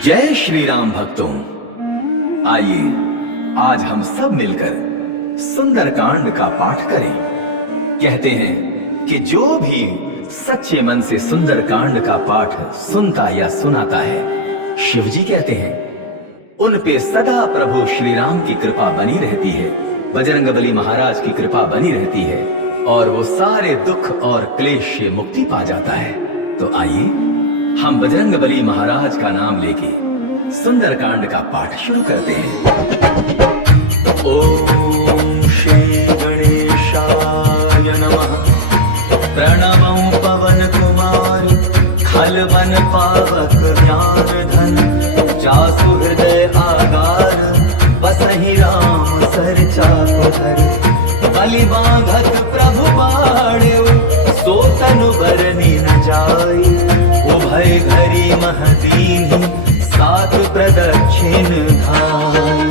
जय श्री राम भक्तों, आइए आज हम सब मिलकर सुंदरकांड का पाठ करें। कहते हैं कि जो भी सच्चे मन से सुंदरकांड का पाठ सुनता या सुनाता है, शिव जी कहते हैं उन पे सदा प्रभु श्री राम की कृपा बनी रहती है, बजरंगबली महाराज की कृपा बनी रहती है और वो सारे दुख और क्लेश से मुक्ति पा जाता है। तो आइए हम बजरंगबली महाराज का नाम लेके सुंदरकांड का पाठ शुरू करते हैं। ओम श्री गणेशाय नमः। प्रणवं पवन कुमार खलवन पावक ज्ञान धन, जासु हृदय आगार बसहि राम सर चाकुधर। बलि बांधत प्रभु बाणेउ सो तनु बरनि न जाई, उभय घरी महदीनि सात प्रदक्षिण धाई।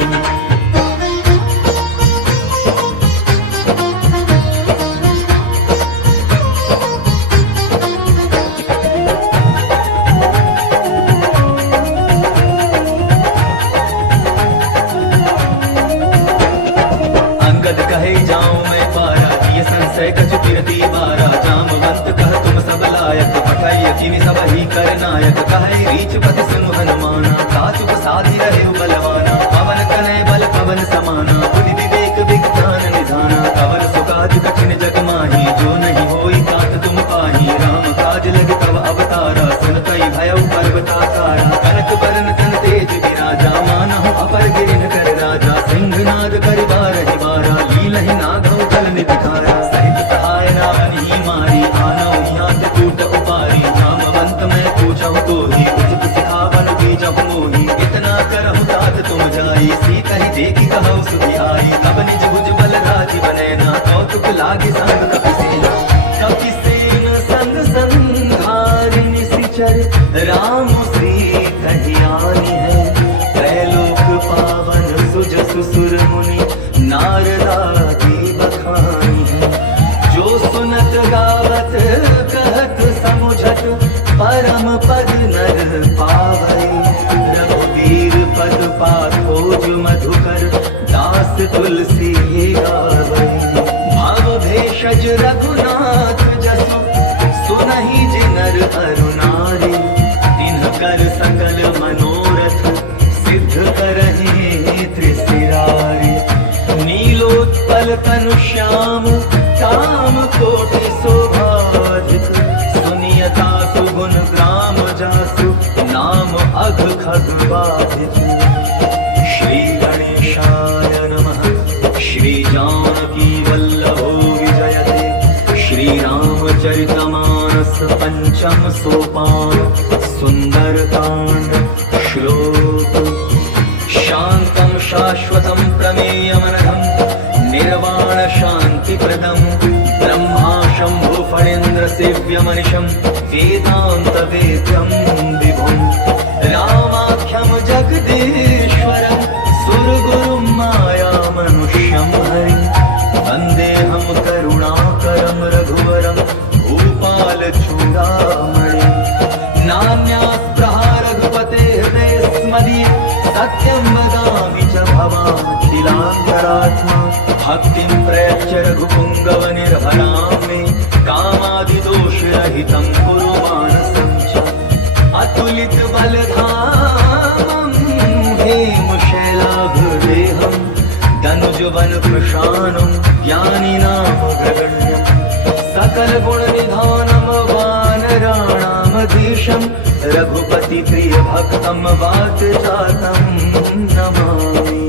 अंगद कहे जाऊं मैं पारा, ये संशय कछु कीर्ति बारा। जामवंत कह तुम सब लायक, पठाई जिमि सब ही कर नायक। कहे रीच पति सुनु हनुमाना, काचुक साधि रहे बलवाना। पवन तनय बल पवन समाना, बुद्धि विवेक विज्ञान निधाना। कवन सुकाज कठिन जग माही, जो नहीं होई तात तुम पाही। राम काज लग तव अवतारा, सुनतई भयउ पर्वताकारा। कनक बरन तन तेज विराजा, मानहु अपर गिरिन कर राजा। सिंहनाद कर बारहि बारा, लीलहि नागौ कल निबिखारा। सहित सहाय रावण ही मारी, आनौ हियात कूट उपारी। जामवंत मैं पूछहु तोहि, उचित सिखावन बीजहु मोहि। इतना करहु तात तुम जाई, सीतहि देखि कहु सुधि आई। तब निज भुज बल राजि बनैना, कौतुक लागे संग कपिसेना। कपिसेन संग संघारि निशिचर, राम सीत हियानि है। त्रैलोक पावन सुजसु सुर मुनि, नारदादि बखानी है। जो सुनत गावत कहत समुझत, परम पद नर पावै। रघुवीर पद पाखोज मधुकर, दास तुलसी गावै। भव भेषज रघुनाथ जसु, सुनहि जिनर अरुनारी। तिन्हकर सकल मनोरथ, सिद्ध करहि त्रिशिरारी। नीलोत्पल तनु श्याम, काम कोटि शोभाधिक। सुनियता सुगुण ग्राम जासु, नाम अघ खग बाधिक। श्री गणेशाय नमः। श्री जानकी वल्लभो विजयते, श्री रामचरितमानस पंचम सोपान। सुंदरकांड श्लोक। शांतं शाश्वतं प्रमेयमनघं, निर्वाण शांति प्रदं। ब्रह्मा शंभु फणीन्द्र सेव्यमनिशं, वेदांत वेद्यं विभुं। रामाख्यं जगदीश्वरं, सुरगुरुं माया मनुष्यं हरिं। वन्देऽहं करुणाकरं रघुवरं, भूपाल चूडामणिं। नान्यास्पृहा रघुपतेः स्मदीये, सत्यं वदामि च भवाखिलान्तरात्मा। भक्तिं प्रयच्छ रघुपुङ्गव निर्भरां मे, कामादिदोषरहितं कुरु मानसं च। अतुलित बलधामं हेमशैलाभदेहं, दनुजवन कृशानं ज्ञानिनामग्रगण्यं। सकल गुण निधानं वानराणामधीशं, रघुपति प्रिय भक्तं वातजातं नमामि।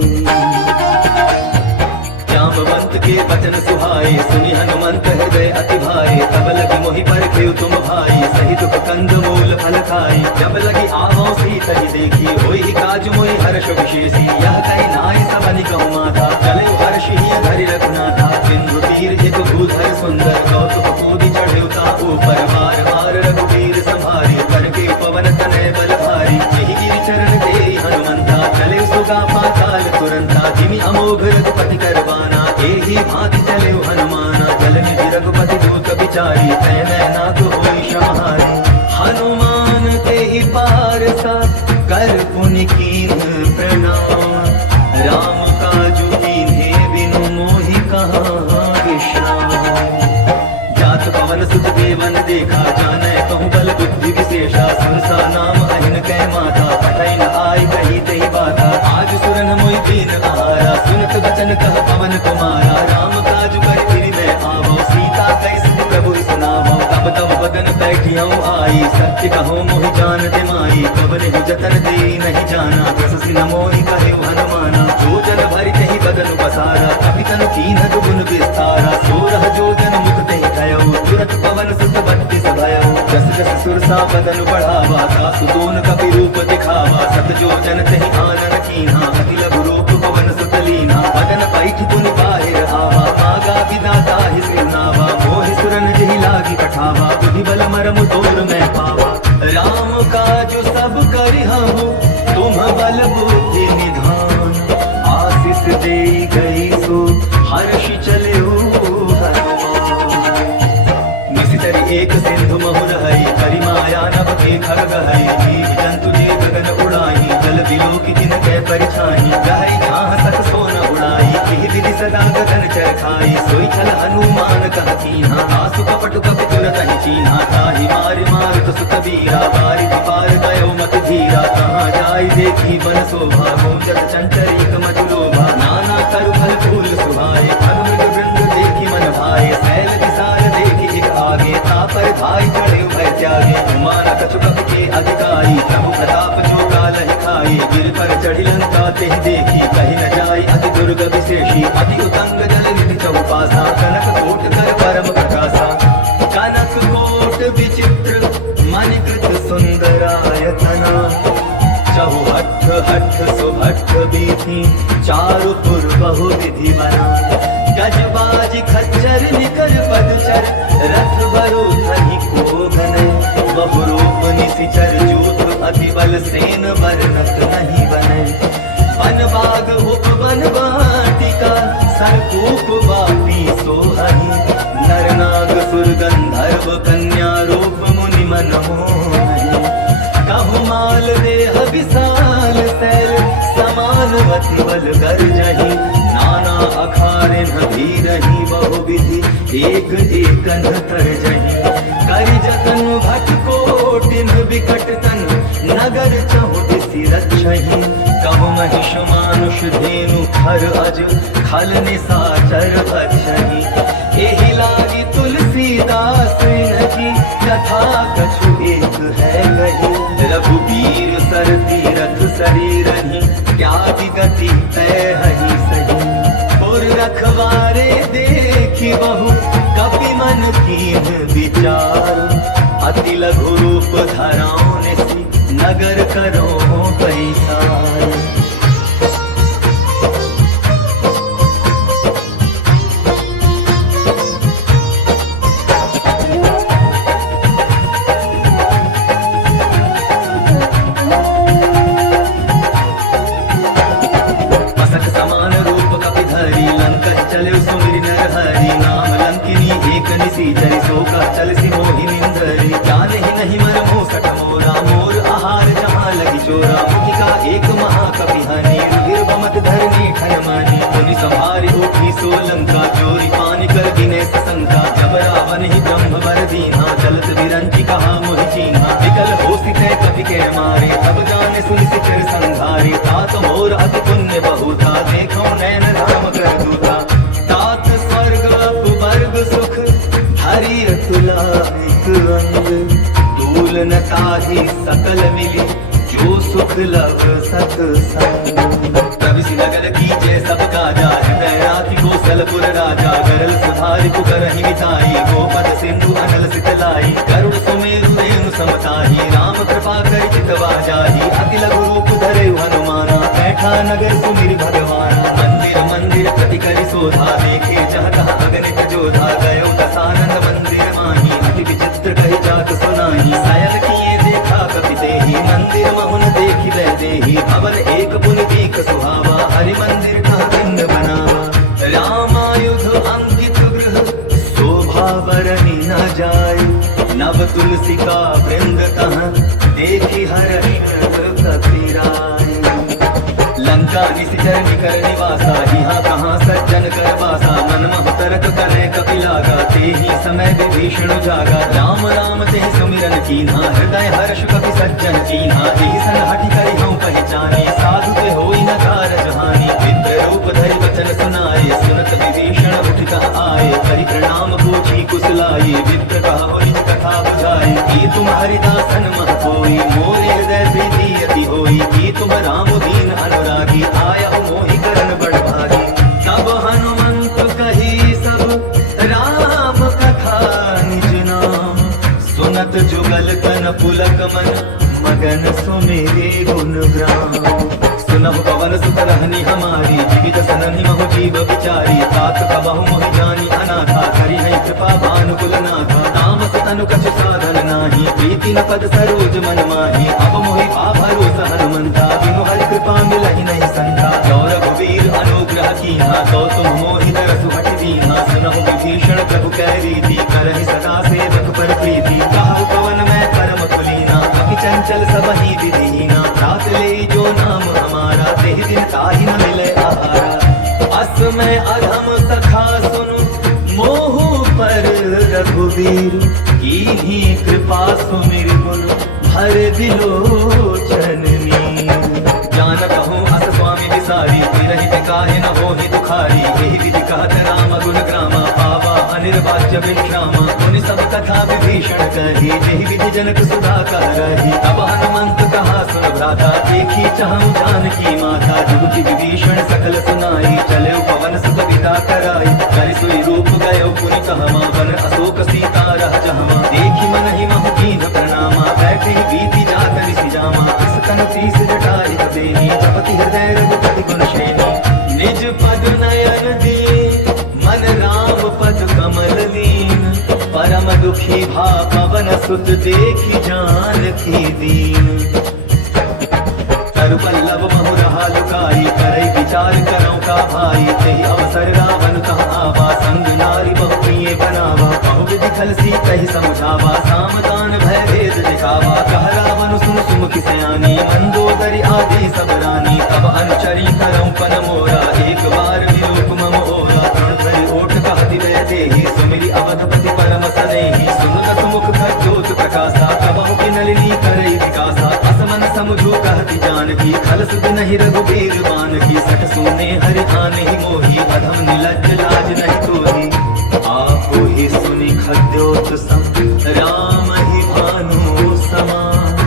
जामवंत के वचन सुहाए, सुनि हनुमंत हृदय अति भाए। तब लगी मोहि परखेउ तुम भाई, सही दुख कंद मूल फल खाई। जब लगी आवौ सीतहि देखी, होई काज मोहि हर्ष विशेषी। यह कहि नाई सबनि कहु माता, चले हर्षि धरि रघुनाथा। सिंधु तीर एक भूधर सुंदर, कौतुक कोदि चढ़ेउ ताऊ पर। बार बार रघुवीर संभारी, करके पवन तनय बल भारी। यही गिरि चरण देई हनुमंता, चले सुगा पाताल तुरंता। जिमि अमोघ रघुपति करबाना, एहि भांति चले हनुमाना। जल निधि रघुपति दूत बिचारी, तय मैना को होई समाहारी। हनुमान तेहि पारसा, कर पुनि कीन प्रणाम। राम काजु कीन्हे बिनु मोहि कहाँ विश्राम। जात पवन सुत देवन देखा जानै कहूँ बल बुद्धि विशेषा। सुरसा नाम अहिन कै माता पठै न आय कही तही बाता। आज सुरन मोहि दीन आहारा सुनत बचन कह पवन कुमारा। राम काजु कर फिरि मैं आवो सीता कैसे प्रभु सुनावो। तब तब बदन बैठियौ आई सत्य कहो मोहि जान दिमाई। कबने जतन दे नहीं जाना जस सिन मोहि कहे हनुमाना। जो जन भरि तहि बदन बसारा कपि तनु कीन दुगुन विस्तारा। सोरह जो जन मुख तहि कयो तुरत पवन सुत बत्ति सभयो। जस जस सुरसा बदन बढ़ावा तासु दोन कपि रूप दिखावा। सत जो जन तहि आनन कीन्हा अति लघु रूप पवन सुत लीन्हा। बदन पैठ पुनि बाहिर आवा आगा विदाता ही सिरनावा। मोहि सुरन जहि लागी पठावा बुद्धि बल मरम तोर मैं पावा। राम काजु सब करिहु तुम बल बुद्धि निधान। आशीष दे गई सो हर्ष चले निशिचरी एक सिंधु महु रही। करि माया नभ के खड़ग हई। जीव जंतु जे गगन उड़ाई जल बिलोकी तिन कै परिछाई। गहरी छाह सक सोन उड़ाई एहि विधि सदा गगन चर खाई। सोई छल हनुमान कह कीन्हा आसु कपट कपि तुरत ही चीन्हा। ताहि मारि मारुत सुत वीरा बारि पार गयो मत धीरा। कहाँ जाई देखी वन शोभा गोचर चंचरीक मधु लोभा। नाना करु फल फूल सुहाए मृग वृंद देखी मन भाए। शैल विशाल देखी एक आगे तापर धाई चढ़े भय त्यागे। माना कछु कपि के अधिकारी प्रभु प्रताप जो कालहि खाई। गिर पर चढ़ी लंका तेहि देखी कही न जाई अति दुर्ग विशेषी। अति उतंग जल निधि चौपासा कनक कोट कर परम प्रकाशा। कनक कोट विचित्र मणिकृत सुंदरायतना। चहुहट्ठ हट्ठ सुभट्ठ बीथी चारु पुर बहु विधि बना। गजबाज खच्चर निकर पदचर रथ बरु धनि को घन। बहु रूप निशिचर जूत अति बल सेन वर्णत नहीं बने। वन बाग उपवन वाटिका सरकूप वापी सोहहि। नर नाग सुर गंधर्व कन्या रूप मुनि मन मोहि। कहु माल देह विशाल शैल समानवति बल गर्जहि। नाना अखारे भीरहि बहु विधि एक एकन तरजहि। करि जतन भट कोटिन विकट तन नगर चहुदिसि रक्षहि। कहु महिष मानुष धेनु खर अज खल निशाचर भक्षहि। एहि लागी तुलसीदास इनकी कथा कछु एक है कही। रघुबीर सर तीरथ शरीरहि त्यागी गति तय हहि सही। पुर रखवारे देखी बहु कपि मन कीन विचार। अति लघु रूप धराओ निसि नगर करो पैसार। निशिचरि सोका चलसि मोहि निंदरि। जाने ही नहीं मर मोसट मोरा मोर आहार जहाँ लगी चोरा। मुखिका एक महाकपि हनि रुधिर बमत धरनी ठन मानी। मुनि संहारि उठी सो लंका चोरी पानी कर दिने सशंका। जब रावण ही ब्रह्म वर दीन्हा चलत विरंचि कहा मोहि चीन्हा। विकल होसि तै कपि के मारे तब जाने सुनि शिखर संधारी। तात मोर अति पुण्य बहुता देखो नैन राम कर दूता। तात स्वर्ग अपवर्ग सुख हरि अतुलायक अंग। दूल न ताहि सकल मिली जो सुख लव सतसंग। प्रविशि नगर कीजे सब काजा हृदय राखि कौशलपुर राजा। गरल सुधारि पुकरहि मिताई गोपद सिंधु अनल सितलाई। करुण सुमेरु रेणु समताहि राम कृपा करि चितवा जाहि। अति लघु रूप धरे हनुमाना बैठा नगर सुमिरि भगवाना। मंदिर मंदिर प्रति करि शोधा देखे जहाँ तहाँ अगणित जोधा। गयो दसानन मंदिर माही अति विचित्र कहि जात सुनाही। सायल किए देखा कपि तेहि मंदिर महुन देखि वै देहि। भवन एक पुनि दीख सुहावा हरि मंदिर कहाँ किन्न बनावा। रामायुध अंकित गृह शोभा बरनि न जाय। नव तुलसी का वृंद तहाँ देखि हर्ष कपि निशिचर निकर निवासा, यहाँ कहाँ सज्जन कर बासा। मन मह तरक करे कपिलागा, ते ही समय विभीषण जागा। राम राम ते सुमिरन कीन्हा, हृदय हर्ष कपि सज्जन कीन्हा। एहि सन हठि करि हऊँ पहचानी, साधु ते होई न कारज हानि। विप्र रूप धरि वचन सुनाए, सुनत विभीषण उठ कह आए। करि प्रणाम पूछी कुशलाए, विप्र कहा निज कथा बुझाई। की तुम हरिदासन मह कोई, मोरे हृदय प्रीति अति होई। की तुम राम दीन अनुरागी, आया मोहि करन बड़ भागी। तब हनुमंत कही सब राम कथा निज नाम, सुनत जुगल तन पुलक मन, मगन सुमेरे गुण ग्राम। सुनहु पवन सुत रहनी हमारी, जीवित सनहि महु जीव विचारी। तात कबहु मोहि जानी अनाथा, करि है कृपा भानुकुल नाथा। तामस तनु कछु साधन नाही, प्रीति न पद सरोज मन माही। अब मोहि पा भरोसा हनुमंता, बिनु हरि कृपा मिलहि नहीं संता। जो रघुवीर अनुग्रह कीन्हा, तो तुम मोहि तरसु हठि दीन्हा। सुनहु विभीषण प्रभु कै रीति, करहि सदा सेवक पर प्रीति। कहु पवन मैं परम कुलीना, कपि चंचल सबहि विधीना। तात ले जो नाम हमारा, तेहि दिन ताहि न मिले आहारा। अस में अधम सखा सुनु, मोह पर रघुवीर। कीन्ही कृपा सुमिर गुण, भर दिलोचन नीर। जानत हूँ अस स्वामी विसारी, विरहित काहे न होहि दुखारी। एहि विधि कहत राम गुण ग्रामा, पावा अनिर्वाच्य विश्रामा। मुनि सब कथा विभीषण कही, जेहि विधि जनक सुधा कह रही। अब हनुमंत कहा सुन भ्राता, देखी चाहूं जानकी माता। जुगति विभीषण सकल सुनाई, चले पवन सुत पिता कराई। करि सोई रूप गयो पुनि कहमा, वन अशोक सीता रह जहमा। देखी मन ही महु कीन्ह प्रणामा, बैठे बीति जात ऋषि जामा। इस तन शीस जटाई देनी, जपति हृदय रघुपति गुण श्रेणी। निज पद नयन दिए, मन राम पद कमल लीन। परम दुखी भा पवन सुत, देखी जानकी दीन। तरु पल्लव महु रहा लुकाई, करई विचार करऊं का भाई। तेहि अवसर रावण कहा आवा, संग नारी बहु प्रिय बनावा। बहु विधि खल सीतहि समझावा, साम दान भय भेद दिखावा। कह रावण सुन सुमुखि सयानी, मंदोदरी आदि सब रानी। तब अनुचरी करऊं पन मोरा, एक बार विलोक मम ओरा। तृण धरि ओट कहति वै देहि, सुमिरि अवधपति परम सनेहि। सुनत सुमुख खज्जोत प्रकाशा, कबहु की नलिनी करई विकासा। असमन समुझो कहति जानकी, खल सुध नहीं रघुबीर बान की। सठ सुने हरि आने ही मोही, अधम निलज्ज लाज नहीं तोही। आपो ही सुनि खद्योत सम, राम ही भानु समान।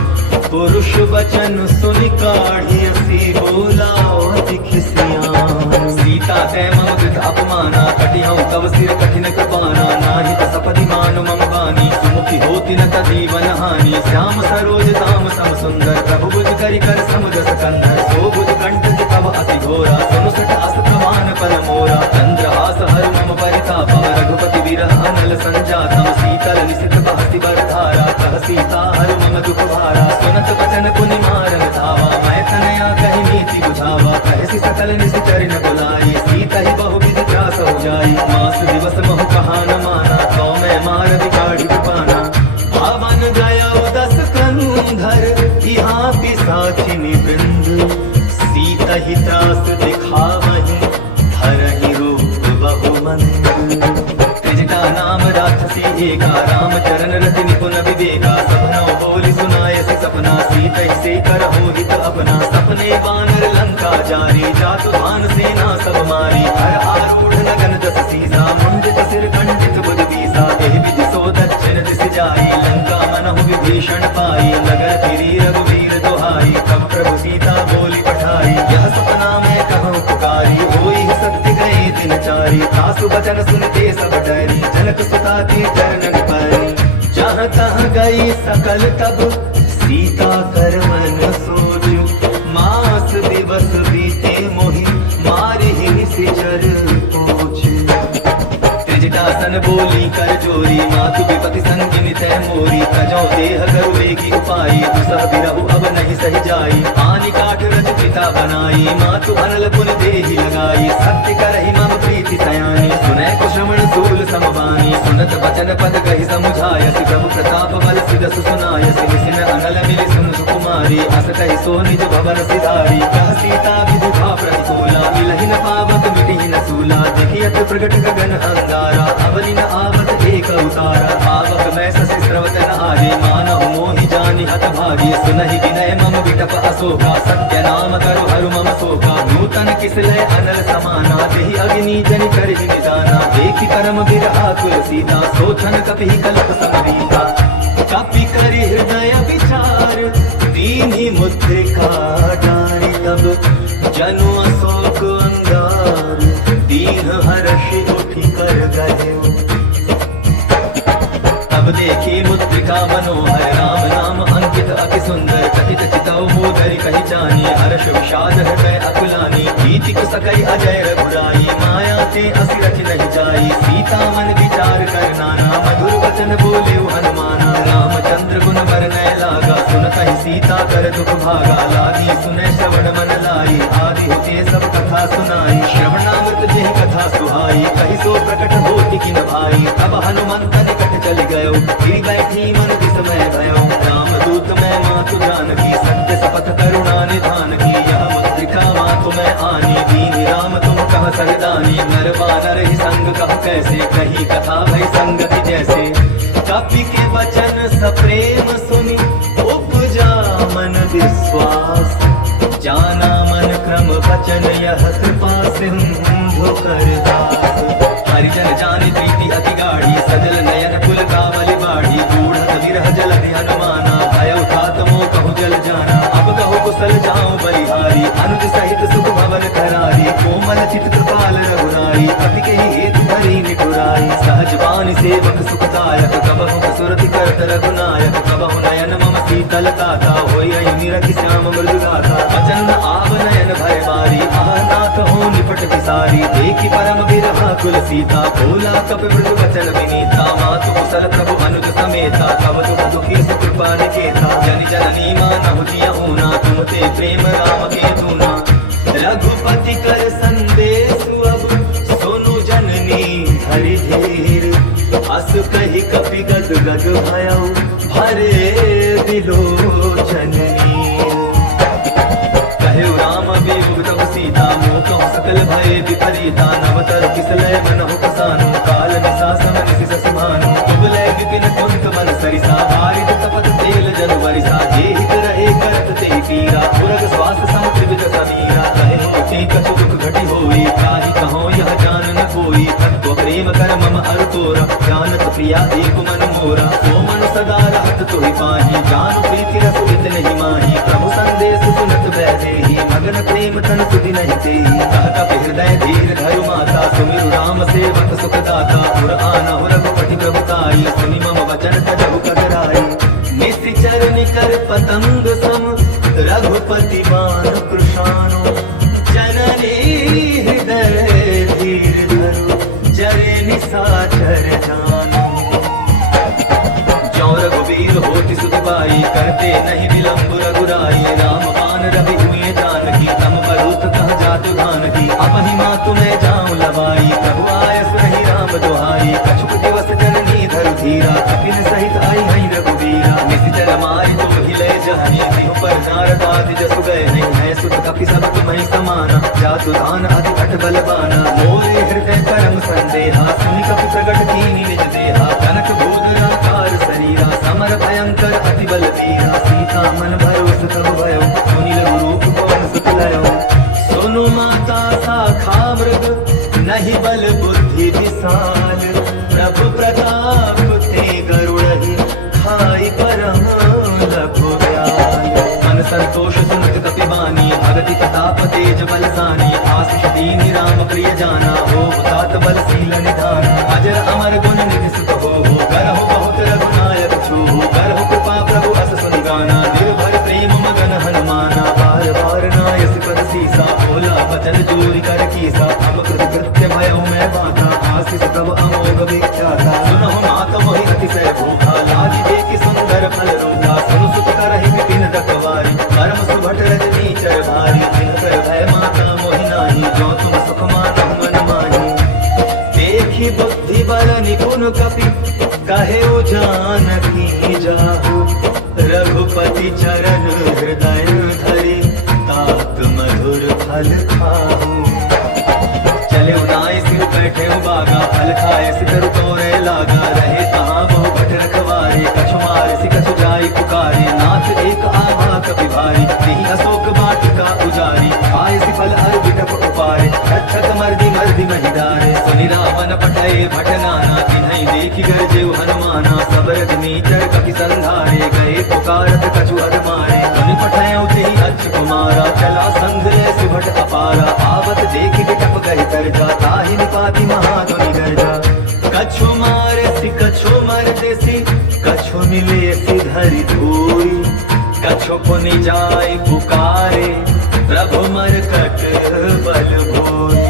पुरुष वचन सुनि काढ़ी, सी बोला अति खिसियान। सीता तै मम कृत अपमाना, कटिहऊँ तव सिर कठिन कृपाना। नाहित सपदि मानु मम बानी, सुमुखी होति न तजीवन हानि। श्याम सरोज धाम सम सुंदर, प्रभु बुझ करि कर समुद्र सकंदर। सो बुझ कंठ तब अति घोरा, सुनु सठ अस प्रमाण पर मोरा। चंद्रहास हर मम परितापम, रघुपति विरह अनल संजातम। शीतल निशित बहति बरधारा, कह सीता हर मम दुख भारा। सुनत वचन पुनि मारन धावा, मैं तनया कहि नीति बुझावा। कहसी सकल निशिचर न बुलाई, सीता ही बहु विधि त्रास हो जाई। मास दिवस महु कहा न माना, तो मैं मार बिगाड़ी पाना। भावन गया 10 कंधर, यहाँ पिशाचिनी वृंद। सीता ही त्रास दिखावही, धरहि रूप बहुमंद। त्रिजटा नाम राक्षसी एका, राम चरण रति निपुण विवेका। सबनौ बोली सुनाय से सपना, सीता ही से करहु हित अपना। सपने वानर लंका जारी, जातु भान सेना सब मारी। हर आरूढ़ लगन दस सीसा, मुंडित सिर खंडित बुध बीसा। एहि विधि सो दक्षिण दिस जाई, लंका मनहु विभीषण पाई। नगर फिरी रघुवीर दुहाई, तब प्रभु सीता बोली पठाई। यह सपना मैं कहूँ पुकारी, होई सत्य गए दिन चारी। तासु वचन सुनते सब डरी, जनक सुता के चरणन परी। जहाँ तहाँ गई सकल तब, सीता कर मन सोच। मास दिवस बीते मोहि, मारि ही निशिचर पूछ। त्रिजटासन बोली कर जोरी, मातु विपति संगिनी तै मोरी। तजौ देह करु वेगी उपाई, दुसह बिरहु अब नहीं सही जाई। पानी काठ रच पिता बनाई, मातु अनल पुन देहि लगाई। सत्य करहि मम प्रीति सयानी, सुनै कुश्रवण सूल समबानी। सुनत वचन पद कहि समुझायसि, प्रभु प्रताप बल सिदसु सुनायसि। निसिन अनल मिलि सुन सुकुमारी, होई अस कहि सो निज भवन सिधारी कह सीता विधुखा प्रतिकूला मिलहि न पावक मिटिहि न सूला देखियत प्रगट गगन अंगारा अवनि न आवत एक उतारा पावक मैं ससि स्रवत न आगे मानहु मोहि जानि हत भागी सुनहि विनय मम विटप अशोका सत्य नाम करु हरु मम शोका नूतन किसलय अनल समाना देहि अग्नि जनि करहि निदाना देखि परम बिरहा कुल सीता सोचन कपि कल्प समरीता कपि करि हृदय विचार दीन्हि मुद्रिका डारि तब जनु अशोक अंगार दीन हर्षि उठि कर गए तब देखी मुद्रिका मनोहर राम नाम अंकित अति सुंदर कथित चितौ मोदरि कहि जानी हर्ष विषाद हृदय अकुलानी भीति कुसकई अजय रघुराई माया ते असि रचि नहीं जाई सीता मन विचार कर नाना मधुर वचन बोले हनुमाना रामचंद्र गुण वर्णय लागा सुनतहि सीता कर दुख भागा लागी सुने श्रवण मन लाई आदि होते सब कथा सुनाई श्रवणामृत जेहि कथा सुहाई कहि सो प्रकट होति किन भाई तब हनुमंत निकट चल गयो गिरि बैठी मन विस्मय भयो रामदूत मैं मातु जानकी सत्य सपथ करुणा निधान की यह मुद्रिका मातु मैं आनी दीन राम तुम कह सरदानी नर वानर ही संग कह कैसे कही कथा भई संगति जैसे कपि के वचन सप्रेम सुनि उपजा मन विश्वास जाना मन क्रम वचन यह कृपा सिंधु कर दास हरिजन जानि प्रीति अति गाढ़ी सजल नयन कुल कावली बाढ़ी गूढ़ विरह जलधि हनुमाना भयउ तात मोह कहु जल जाना अब कहु कुशल जाऊं बलिहारी अनुज सहित सुख भवन करारी कोमल चित कृपाल रघुराई अति के हेतु धरी निठुराई सहज बानी सेवक सुखदायक कबहु सुरति करत रघुनायक कबहु नयन मम शीतल ताता होई निरखि श्याम मृदु गाथा वचन न आव नयन भय बारी आह नाथ हो निपट विसारी देखि परम बिरहा कुल सीता भोला कपि मृदु वचन विनीता मातु कुशल प्रभु अनुज समेता तब दुख दुखी सुकृपा निकेता जनि जननी मानहु जियहु ना तुम ते प्रेम राम के दूना रघुपति कर संदेश अब सोनु जननी हरि धीर अस कहि कपि गद गद भयउ भरे विलोचन नीर कहु राम बेगु तब सीता मोह कहु सकल भय विपरीता नवतर किसलय मनहु कसानु काल निसासन निसि ससमानु कुबलय विपिन कुंत मन सरिसा हारित तपत तेल जनु वरिसा जेहि रहे करत ते पीरा पुरग स्वास समुद्र समीरा कहे होती कछु दुख घटी होई ताहि कहो यह जान न कोई तत्व प्रेम कर मम अरु तोरा जानत प्रिया एक मन मोरा सो मन सदा रहत तोहि पाही जान प्रीति रस हित नहीं माही प्रभु संदेश सुनत बैदेही मगन प्रेम तन सुधि नहीं तेही कह कपि हृदय धीर धरु माता सुमिरु राम सेवक सुख दाता पुर आनहु रघुपति प्रभुताई सुनि मम वचन तजहु कतराई निश्चर निकर पतंग सम रघुपति बाण कृशानो जननी हृदय धीर धरु जरे निसाचर जानो ज्यों रघुवीर होति सुत पाई करते नहीं विलंब रघुराई राम बाण रवि हुए जानकी तम बरूत कह जातु धानकी अपहि मातु मैं जाऊं लवाई प्रभु आयस रही राम दुहाई कछुक दिवस जननी धरु धीरा कपिन सहित आई हई रघुवीरा निशिचर मारि तुम हिले जहनी तिहु पर नारद आदि जसु गए नहीं है सुत कपि सब तुम्हि समाना जातु दान अति अट बलवाना मोरे हृदय परम संदेहा सुनि कपि प्रगट कीनि निज देहा कनक भूधराकार शरीरा समर भयंकर अति बल वीरा सीता मन भरोस तब भयो सुनि लघु रूप पवन सुत लयो सुनु माता शाखा मृग नहीं बल बुद्धि विशाल प्रभु प्रताप ते गरुड़हि खाई परम लघु ब्याल मन संतोष सुनत कपि बानी भगति प्रताप तेज बलसानी आशीष दीनि राम प्रिय जाना हो तात बल शील निधान अजर अमर गुण निधि सुत हो करहु बहुत रघुनायक छू करहु कृपा प्रभु अस सुनि गाना निर्भय प्रेम मगन हनुमाना बार बार नायस पद सीसा बोला वचन जोरी कर कीसा हम कृत कृत्य भयउ मैं बाता आशीष तब अमोघ विख्याता सुनहु मात मोहि अतिशय भूखा लागी देखि सुंदर फल रूखा सुनु सुत करहि विपिन रखवारी परम सुभट रजनी चर भारी जिन कर भय माता मोहि नाही जो तुम सुख मानहु मन माही पुनि जाय पुकारे, प्रभु मरकट बल भोरे।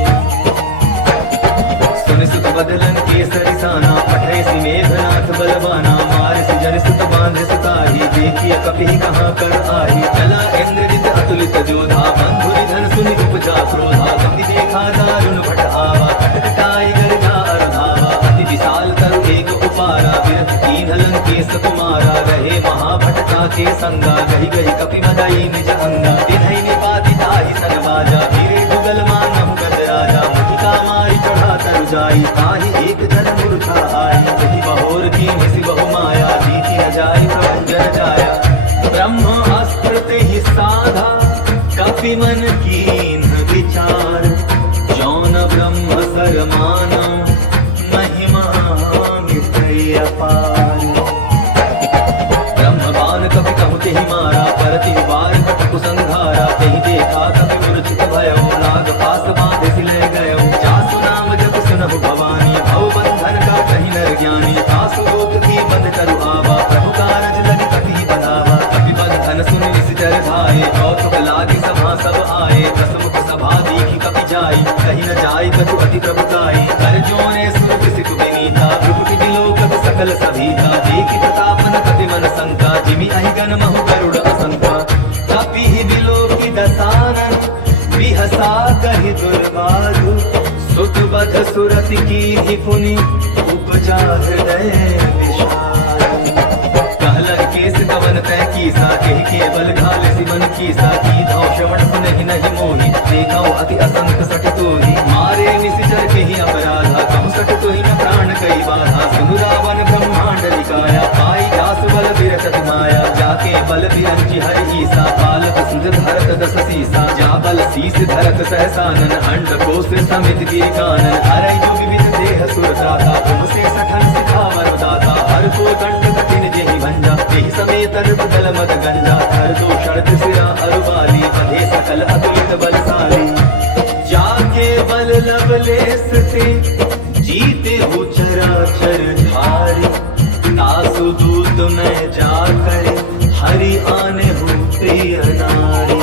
सुनि सुत बदलन केसरी साना, पठय सि मेघनाथ बलवाना। मार सि जन सुत बांध सुताही, देखिय कपि कहाँ कर आही। चला इंद्रजित अतुलित जोधा, बंधु निधन सुनि उपजा क्रोधा। कपि देखा दारुण भट आवा, कटकटाई गर्जा अर्धावा। अति विशाल तरु एक उपारा, विरथ कीन लंकेश कुमारा। रहे महाभटका के संगा, गही गही कपि मदाई निज अंगा। तिन्है निपाति ताहि सन बाजा, धीरे जुगल मानहु गज राजा। मुठिका मारी चढ़ा तरु जाई, ताहि एक जन मूर्छा आई। यदि बहोर कीन्हि सि बहु माया, जीति न जाई प्रभंजन जाया। ब्रह्म अस्त्र तेहि साधा, कपि मन कीन्ह विचार। जौन ब्रह्म सर मानौ, महिमा मिटै अपार। ब्रह्म बाण कपि कहु तेहि मारा, परति वार कटकु संघारा। तेहि देखा कपि मूर्छित भयो, नाग पास बांधे सि लय गयो। जासु नाम जप सुनहु भवानी, भव बंधन काटहि नर ज्ञानी। तासु लोक की बंध तरु आवा, प्रभु कारज लगे कपि बंधावा। कपि बंधन सुनि निश्चर धाये, कौतुक लागी सभा सब आए। दसमुख सभा दीखि कपि जाई, कहि न जाई कछु अति प्रभुताई। कर जोने सुरति सिकु विनीता, भ्रुकुटि बिलोकत सकल सभीता। देखि प्रताप न कति मन शंका, जिमि अहिगन महु गरुड़ असंका। कपिहि बिलोकि दसानन, बिहसा कहि दुर्बाधु। सुत बध सुरति कीन्हि पुनि, उपजा हृदय विषाद। कहलन केस कवन तै कीसा, केहि केवल घाल सि मन कीसा। कीधौ श्रवण सुनहि नहि मोहि, देखौ अति असंख सठि तोहि। मारे निशिचर केहि अपराधा, कहु सठ तोहि न प्राण कई बाधा। सुनु रावण ब्रह्मांड निकाया, पाई जास बल बिरचति माया। जाके बल बिरंचि हरि ईसा, पालक सिंह धरत दस सीसा। जा बल शीस धरत सहसानन, अंड कोश समित गिरि कानन। हरै जो विविध देह सुर दाता, तुम से सठन सिखावर दाता। हर को दंड कठिन जेहि भंजा, तेहि समेत बदल मत गंजा। हर दो शरत सिरा अरुबाली, बंधे सकल अतुलित बलशाली। जाके बल लवलेस ते, जीते हो चराचर धारी। तासु दूत में जाकर, हरि आने हो प्रिय नारी।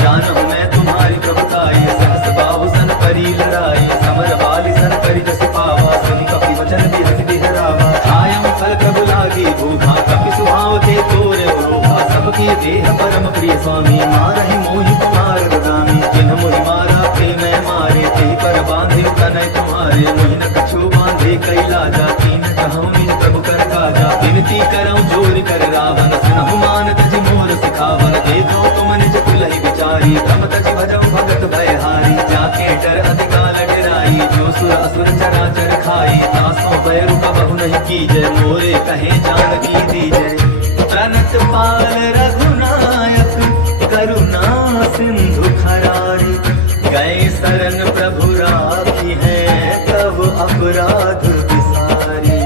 जानहु मैं तुम्हारी प्रभुताई, सहस बाहु सन परी लड़ाई। समर बाली सन करि जसि पावा, सुनि कपि वचन बिहसि बिहरावा। खायम फल प्रभु लागी भूखा, कपि सुहावते तोरे रोहा। सबके देह परम प्रिय स्वामी, मारहि मोहि कुमार गामी। जिन्ह मोहि मारा तिल मैं मारे, तेहि पर बांधे तनय तुम्हारे। मोहि न कछु बांधे कई लाजा, कीन कहूँ निज प्रभु कर काजा। विनती करऊँ जोर कर रावण, सुनहु मान तजि मोर सिखावन। देखो तुम निज कुलहि विचारी, भ्रम तजि भजऊँ भगत भयहारी। जाके डर अधिकाल डराई, जो सुर असुर चराचर खाई। तासों बैरु कबहु नहीं कीजय, मोरे कहे जानकी दीजय। प्रणत पाल रघुनायक, करुणा सिंधु खरारी। गए शरण प्रभु राखी है, तब अपराध विसारी।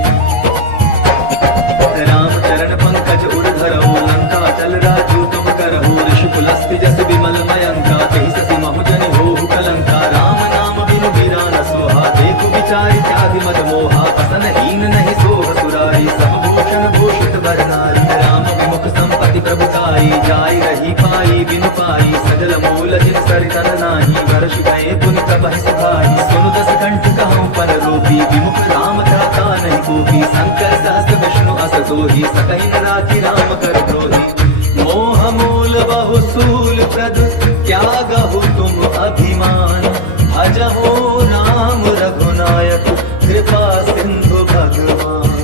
राम चरण पंकज उर धरऊ, लंका चल राजू तुम करहु। ऋषिकुलस्ति जस विमल मयंका, तेहि ससि महु जनि होहु कलंका। राम नाम बिनु वीरा न सोहा, देखु विचारि त्यागि मद मोहा। बसन हीन नहीं सोह सुराई, सब भूषण भूषित बर नारी। राम विमुख संपत्ति प्रभुताई, जाई रही पाई बिनु पाई। सजल मूल जिन सरितन नाही, वर्ष गए पुनि तबहि सुभाई। सुनु दस कंठ कहूँ पर रूपी, विमुख राम त्राता नहीं कोपी। शंकर सहस्र विष्णु अस दोहि, सकहि न राखी राम कर द्रोही। मोह मूल बहु सूल प्रद, त्यागहु तुम अभिमान। भजहु राम रघुनायक, कृपा सिंधु भगवान।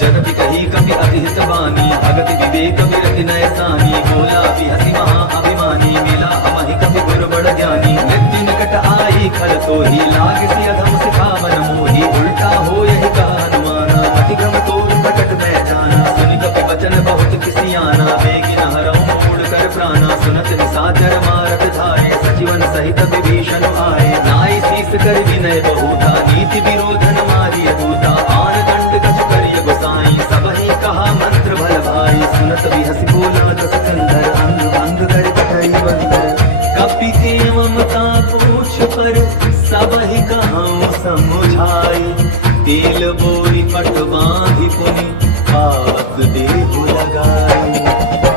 जगति कही कपि अति हित बानी, भगति विवेक विरति नय सानी। बोला बिहसि महा अभिमानी, मिला हमहि कपि गुर बड़ ज्ञानी। मृत्यु निकट आई खल तोहि, लागसि अधम सिखावन मोहि। उल्टा हो यही कहा हनुमाना, अति भ्रम तोर प्रकट मैं जाना। सुनि कपि वचन बहुत किसियाना, बेगी न हरऊँ मूढ़ कर प्राणा। सुनत निशाचर मारत धाये, सजीवन सहित विभीषण आए। नाई शीस कर विनय बहुता, नीति विरोधन मारिय दूता। आन दंड कछु करिय गोसाई, सबहि कहा मंत्र भल भाई। सुनत बिहसि बोला दस कंधर, अंग भंग कर कटई बंदर। कपि के ममता पूछ पर, सबहि कहऊँ समुझाई। तेल बोरी पट बांधि पुनि, पावक देहु लगाई।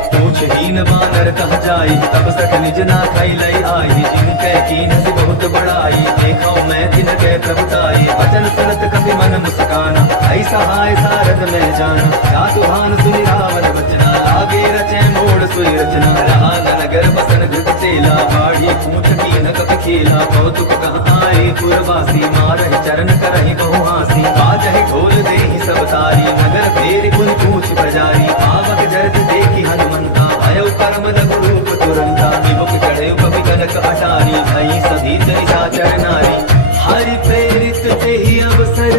दीन बानर कह जाई, तब सठ निज ना खाई लई आई। जिनके कीन से बहुत बड़ाई, देखो मैं तिनके प्रभुताई। वचन सुनत कपि मन मुस्काना, ऐसा हाय सारद में जाना। जातु भान सुनि रावण बचना, लागे रचे मोड़ सुई रचना। रहा नगर बसन घृत चेला, बाढ़ी पूछ कीन कपि खेला। कौतुक कहाँ आए पुरवासी, मारहि चरण करहि बहु हासी। बाजहि ढोल देहि सब तारी, नगर फेरि पुनि पूछ बजारी। आवक जरत देखि हनुमंता, भयो परम लघु रूप तुरंता। विमुख चढ़े कपि कनक अटारी, भई सभी निशाचर नारी। हरि प्रेरित तेहि अवसर,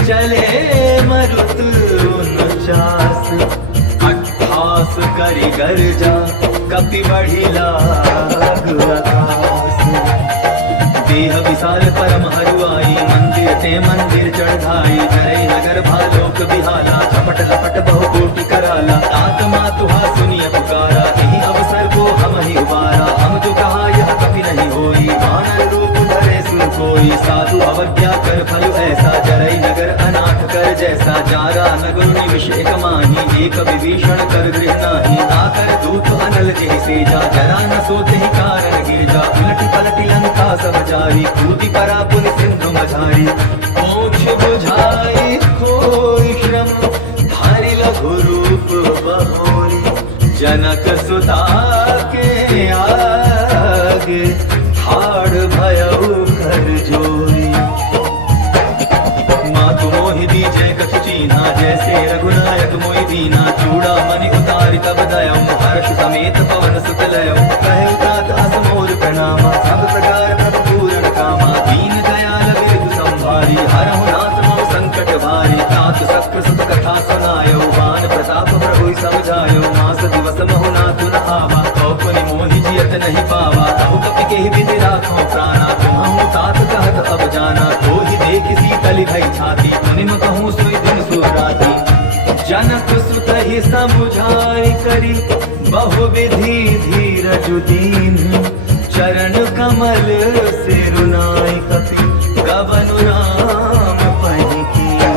चले मरुत 49। 28 करि गर्जा, कपि बढ़ी लाग आकाश। देह विशाल परम हरुआई, मंदिर ते मंदिर चढ़ाई। जरई नगर भालोक बिहाला, झपट लपट बहु कोटि कराला। आत्मा तुहा सुनिय पुकारा, यही अवसर को हम ही उबारा। हम जो कहा यह कभी नहीं होई, वानर रूप धरे सुन कोई। साधु अवज्ञा कर फल ऐसा, जरई नगर अनाथ कर जैसा। जारा नगर निविष एक माही, एक विभीषण कर गृह नाही। आकर दूत अनल जहि सेजा, जरा न सोते ही कारण गिरजा। उलटी पलटी लंका सब जारी, कूदी परा पुनि सिंधु मझारी। मोक्ष बुझाई कोई श्रम, धारि लघु रूप बहोरी। जनक सुता के आगे, ठाड़ भयउ कर जोरी। मातु मोहि दीजय कछु चीन्हा, जैसे रघुनायक मोहि दीना। चूड़ा मणि उतारि तब दयऊ, हर्ष समेत पवन सुत लयऊ। कहे तात अस मोर प्रणामा, सब प्रकार प्रभु पूरण कामा। दीन दयाल बिरधु संभारी, हरहु नाथ मम संकट भारी। तात सख्र सुत कथा सुनायो, बान प्रताप प्रभु समझायो। मास दिवस महु नाथ न आवा, कौ पुनि मोहि जियत नहीं पावा। तहु कपि केहि विधि राखो प्राणा, तुम्हु तात कहत अब जाना। कोहि देखि शीतलि भई छाती, मुनिम कहूँ सोई दिन सुराती। जनक सुत ही समुझाई करी, बहु विधि धीरज दीन। चरण कमल सिरुनाई, कपि गबनु राम पहि कीन।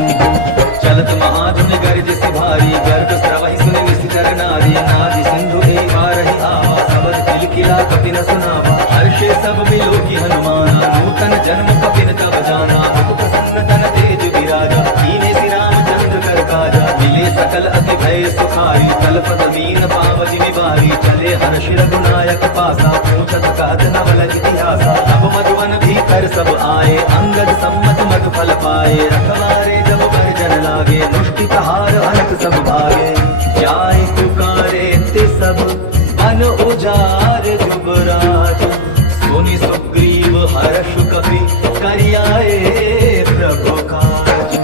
चलत महाजन गर्ज से भारी, गर्भ स्रवहि सुनि निश्चर नारी। नादि सिंधु ए बारहि आवा, सबद किलकिला कपि न सुनावा। हर्षे सब बिलोकी हनुमाना, नूतन जन्म कपि न तब जाना। मुख प्रसन्न तन तेज विराजा, कीन्हे श्री रामचंद्र कर काजा। मिले सकल अति भय सुखारी, तलपत दीन पावति निवारी। चले हर्ष रघुनायक पासा, पूछत कहत नवल इतिहासा। अब मधुवन भीतर सब आए, अंगद सम्मत मधु फल पाए। रखवारे जब जन लागे, मुष्टि प्रहार अनक सब भागे। जाय पुकारे ते सब, अन उजार जुबराज। सुनि सुग्रीव हर्ष कपि, करियाए प्रभु काज।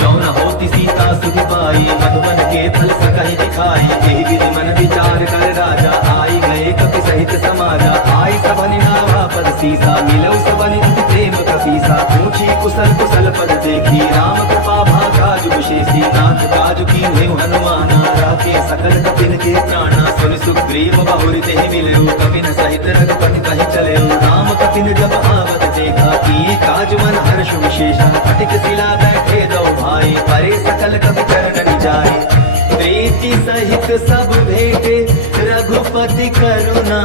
जौन होती सीता सुधि पाई, मधुबन के फल सकहि दिखाई। एहि विधि मन विचार कर राजा, आई गए कपि सहित समाजा। आई सबनि नावा पद सीसा, मिलौ सबनि अति प्रेम कपीसा। पूछी कुशल कुशल पद देखी, राम कृपा भाखा जुग शेषी। नाथ काज कीन्हेउ हनुमाना, राखे सकल कपिन के प्राणा। सुनि सुग्रीव बहुरि तेहि मिलऊ, कपिन सहित रघुपति कहि चलेऊ। राम कपिन जब आवत देखा, किए काज मन हर्ष विशेषा। फटिक शिला बैठे दो भाई, परे सकल कपि चरण जाई। प्रीति सहित सब भेटे, रघुपति करुणा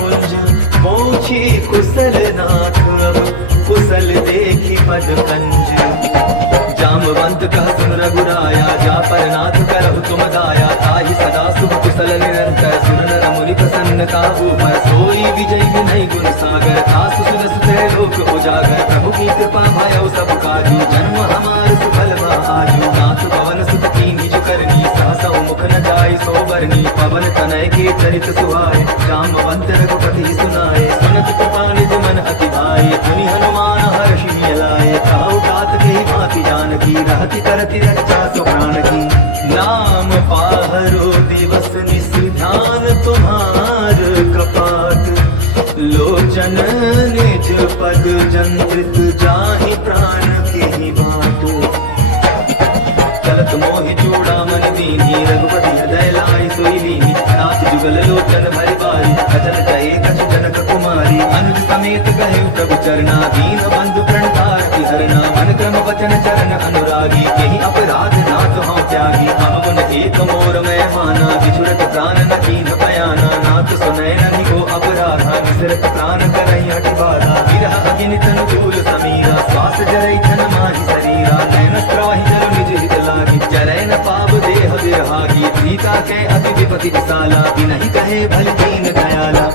पुंज। पूछी कुशल नाथ अब, कुशल देखी पद कंज। जामवंत कह सुन रघुराया, जा पर नाथ करहु तुम दाया। ताहि सदा शुभ कुशल निरंतर, सुन नर मुनि प्रसन्नता ऊपर। सोई विजय विनय गुण सागर, तासु सुरस त्रैलोक उजागर। प्रभु की कृपा भयउ सब काजू, जन्म हमार सुफल आजू। नाथ पवन सुत कीन्हि जो करनी, सहसौ मुख न जाय सो बरनी। पवन तनय के चरित सुहाए, जामवंत रघुपति सुनाए। सुनत कृपा निज मन अति भाई, मुनि हनुमान हर्षि लाए। कहु तात कहि भाति जानकी, रहति करति रक्षा सो प्राण की। नाम पाहरो दिवस निस ध्यान, तुम्हार कपाट। लोचन निज पद जंत्रित, जाहि प्राण के बाट। चलत मोहि चूड़ामणि दीन्हि, रघुपति हृदय लाइ सोई लीन्हि। नाथ जुगल लोचन भरि बारी, कचन कहे कछु जनक कुमारी। अनुज समेत कहे प्रभु चरना, दीन बंधु प्रणतारति हरना। मन क्रम वचन चरण अनुरागी, यही अपराध नाथ हौं त्यागी। हम गुण एक मोर मैं माना, बिछुड़त प्राण न कीन्ह बयाना। रघुपति विशाला, बिनहि कहे भल दीन दयाला।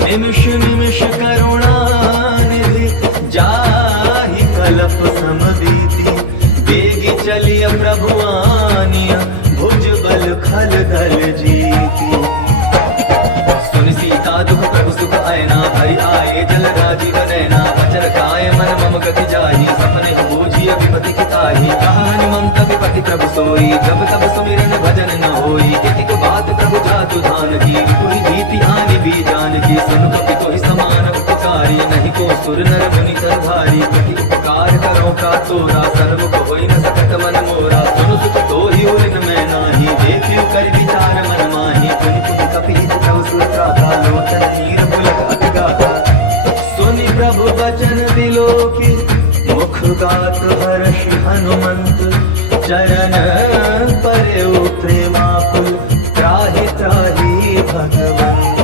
निमिष निमिष करुणा निधि, जाहि कलप समबीति। बेगी चलिय प्रभु आनिया, भुज बल खल दल जीती। सुनि सीता दुख प्रभु सुख आयना, भरि आए जल राजीव नैना। वचन काय मन मम गति जाहि, सपने बूझी विपति की ताहि। कहा हनुमंत विपति प्रभु सोई, जब तब सुमिरन भजन न होई। कितिक बात प्रभु जातु धान की, कोई भीति हानि भी जान की। सुन कपि कोई समान उपकारी, नहीं को सुर नर मुनि तर भारी। कति उपकार करो का तोरा, सर्व होई न सकत मन मोरा। सुनु सुख तोहि उरिन मैं नाही, देखियो कर विचार मन माही। पुनि पुनि कपि हित तव सुर गाथा, लोचन नीर पुलक अति गाथा। सुनि प्रभु बचन बिलोकी, मुख गात हर्षि हनुमंत। चरण परेउ प्रेमाकुल, त्राहि त्राहि भगवंत।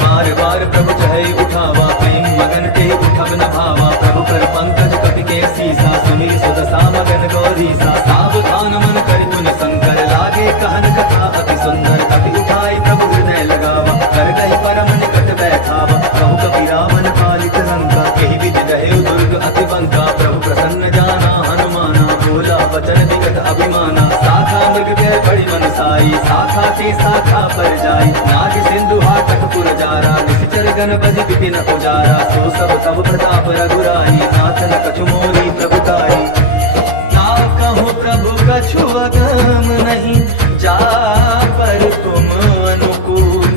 बार बार प्रभु चढ़ई उठावा, प्रेम मगन ते उठब न भावा। प्रभु कर पंकज कपि के सीसा, सुमिर सुदशा मगन गौरीसा। सावधान मन करि पुनि शंकर, लागे कहन कथा अति सुंदर। कपि उठाई प्रभु हृदय लगावा, कर गहि परम निकट बैठावा। कहु कपि रावण पालित लंका, एहि विधि रहे दुर्ग अति बंका। प्रभु प्रसन्न जाना हनुमाना, बोला वचन विगत अभिमाना। शाखा मृग जय बड़ी मन साई, शाखा ते शाखा पर जाई। नाग सिंधु हाटक पुर जारा, निश्चर गणपति विपिन उजारा। सो सब तब प्रताप रघुराई, नाथ न कछु मोरी प्रभुकारी। ता कहूँ प्रभु कछु अगम नहीं, जा पर तुम अनुकूल।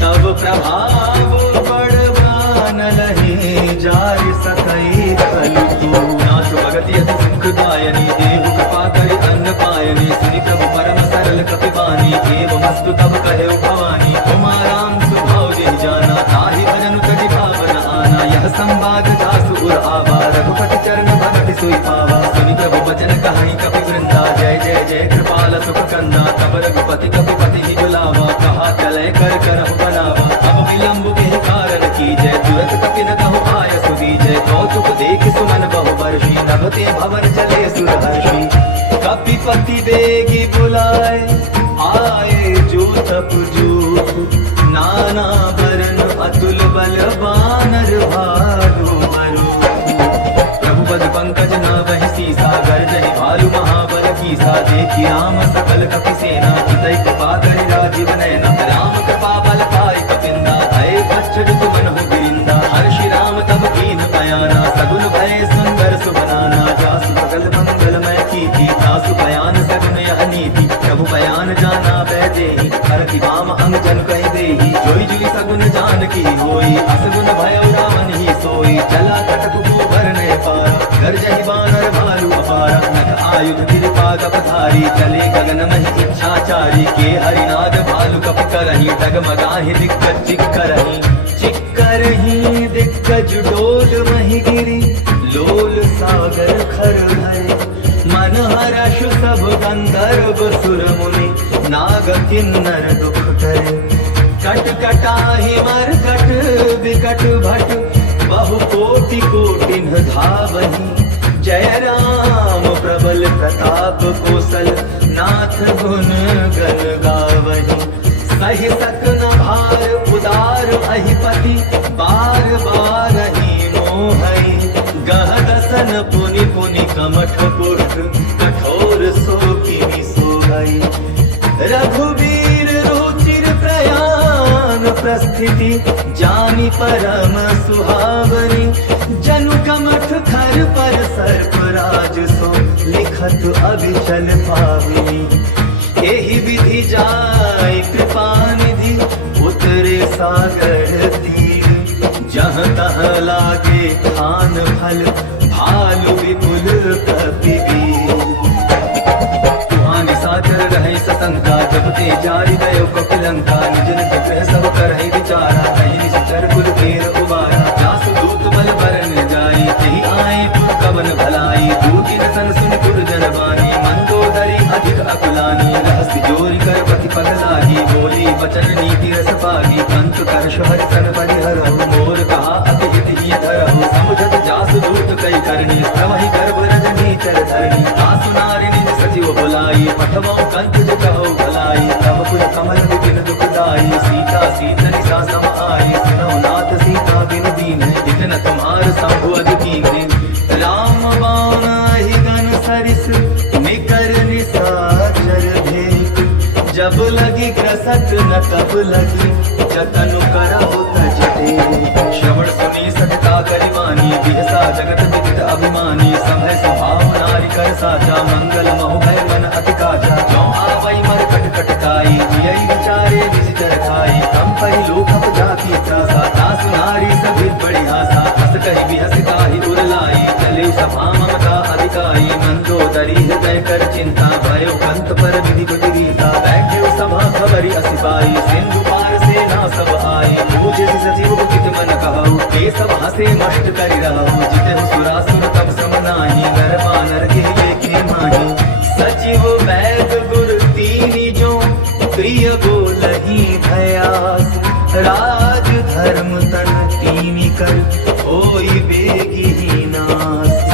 तब प्रभाव बड़वान लहे, जाय सकई फलतू। नाथ भगति अति सुखदायनी, देहु कृपा करि अन्न पायनी। सुनि प्रभु परम सरल कपि बानी, एवमस्तु तब कहे भवानी। तुम राम स्वभाव जे जाना, ताहि भजन तजि भावन आना। यह संवाद जासु उर आवा, रघुपति चरण भगति सोई पावा। सुनि प्रभु बचन कहाई कपि वृंदा, जय जय जय कृपाल सुख कंदा। तब रघुपति कपि पति ही बुलावा, कहा चले कर करहु बनावा। अब विलंब बिहि कारण कीजय, तुरत कपि न कहु आय सुदीजय। कौतुक देख सुमन बहु वर्षी, नभते भवन चले सुरहर्षि। कपिपति बेगी बुलाए, आए जो तप जूथ। नाना बरन अतुल बल, बानर भालु बरू। प्रभु पद पंकज नावहि सीसा, गर्जनि भालु महाबल कीसा। देखि राम सकल कपि सेना, हितै कृपा करि राजीव नैना। राम कृपा बल पाई कपिंदा, भय बच्चर तुमन हो गिरिंदा। हर्षि राम तब कीन बयाना, सगुन भय सुंदर सुबनाना। जासु सकल मंगलमय कीर्ति, तासु बयान सगुन यह नीति। प्रभु बयान जाना बैदेहि, हरति वाम अंग जन कहि देहि। जोई जोई सगुन जान की होई, असगुन भय रावण ही सोई। चला कटक को भरने पारा, गर्जहि बानर भालु अपारा। नख आयुध गिरिपाद पधारी, चले गगन महि इच्छाचारी। के हरिनाद भालु कपि करहि, डगमगाहि दिग्गज चिक्करहि। चिक्करहि दिग्गज डोल महि गिरि, लोल सागर खर भय। मन हर्ष सब गंधर्व सुर मुनि, नाग किन्नर दुख करे। कट कटाहि मरकट विकट भट, बहु कोटि कोटिन धावहि। जय राम प्रबल प्रताप कौशल, नाथ गुण गण गावहि। सहि सकन भार उदार अहिपति, बार बार ही मोहई। गह दसन पुनि पुनि कमठ पुष्ट, कठोर सो किमि सोहई। रघुवीर रुचिर प्रयाण प्रस्थिति, जानि परम सुहावनी। जनु कमठ थर पर सर्पराज सो, लिखत अभिचल पाविनी। एहि विधि जाय कृपा निधि, उतरे सागर तीर। जहाँ तहाँ लागे खान फल, भालु विपुल कपिवीर। तुहानि साचर रहे सतंका, जब ते जारि गयो कपिलंका। निज निज गृह सब करहि विचारा, कहि निश्चर कुल तेर उबारा। जासु दूत बल बरन जाई, तेहि आए पुर कवन भलाई। दूतिन सन सुन पुर जन बानी, मंदोदरी अधिक अकुलानी। रहस्य जोरि कर पति पग लागी, बोली वचन नीति रस पागी। अंत कर हरि सन परिहरहु, मोर कहा अति हित ही धरहु। समुझत जासु दूत कई करनी, प्रवहि गर्भ रजनी चर धरनी। तासु नारि निज सचिव बुलाई, पठवौ कंठ जो कहो भलाई। तब सुखदाई सीता सीता निसा सम आई सुनो नाथ सीता बिन दीन इतना तुम्हार शंभु अधकीन राम बाण ही गन सरिस निकर निसाचर भेद जब लगी ग्रसत न तब लगी जतनु करहु तज दे श्रवण सुनी सतता करिमानी बिहसा जगत विदित अभिमानी समय स्वभाव नारी कर साजा मंगल महु भय मन अति काजा जो आवई मर कट कट काई जियई विचारे विचितर खाई कम परि लोक जाति त्रासा दासु नारी सभी बड़ी आसा हस कहि बिहसिता ही उरलाई चले सभा ममता अधिकाई मंदोदरी हृदय कर चिंता भयो कंत पर विधि बुद्धि गीता बैठे सभा खबरी असिपाई सिंधु पार से ना सब आई पूजे सजीव कित मन कहु ये सब हसे मष्ट करि रहु जिते सुरासुर तब सम नाही नर बानर के लेखे माही सचिव वैद गुर तीनि जो प्रिय बोलहि भयास राज धर्म तन तीनि कर होई बेगी नास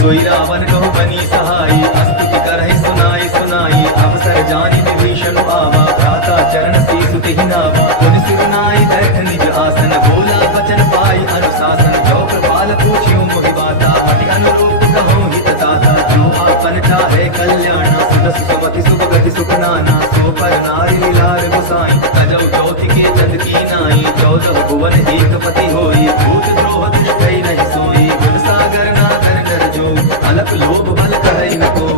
सोई रावण कहु बनी सहाई अस्तुति करहि सुनाई सुनाई अवसर जानि विभीषण आवा भ्राता चरण सीसुति नावा मुनि सुरनाई बैठ निज आसन बोला वचन पाई अनुशासन जो कृपाल पूछियो मोहि बाता मति अनुरूप कहूँ हित दाता जो आपन चाहे कल्याण सुदस सुमति सुख गति सुख नाना सो पर नारी लीलार गुसाई तजौ चौथि के चंद की नाई 14 भुवन एक पति होई भूत द्रोह दुष्टै नहीं सोई गुण सागर नागर नर जो अलप लोभ बल कहै न को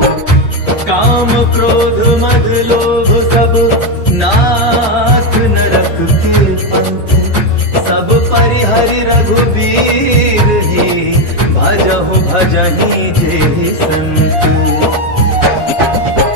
काम क्रोध मद लोभ सब नाथ नरक के पंथ सब परिहरि रघुबीर ही भजहु भजहि जे संत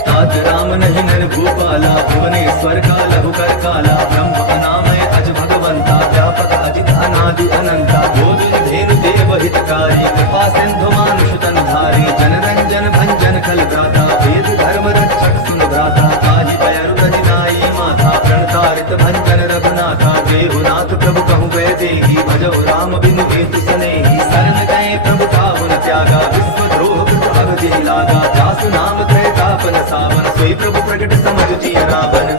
तात राम नहीं नर भूपाला भुवनेश्वर का लहु कर काला ब्रह्म अनामय अज भगवंता व्यापक अजित अनादि अनंता बोध धेनु देव हितकारी कृपा सिंधु मानुष तन धारी जन रंजन भंजन खल भ्राता वेद धर्म रक्षक सुन भ्राता ताहि पैरु रजनाई माथा प्रणतारित भंजन रघुनाथा देहुनाथ प्रभु कहु वै देही भजो राम बिनु हेतु सनेही शरण गए प्रभु तावन त्यागा विश्व द्रोह कृत अवधि लागा दासु नाम त्रय तापन सावन सोई प्रभु प्रकट समझ जिय रावण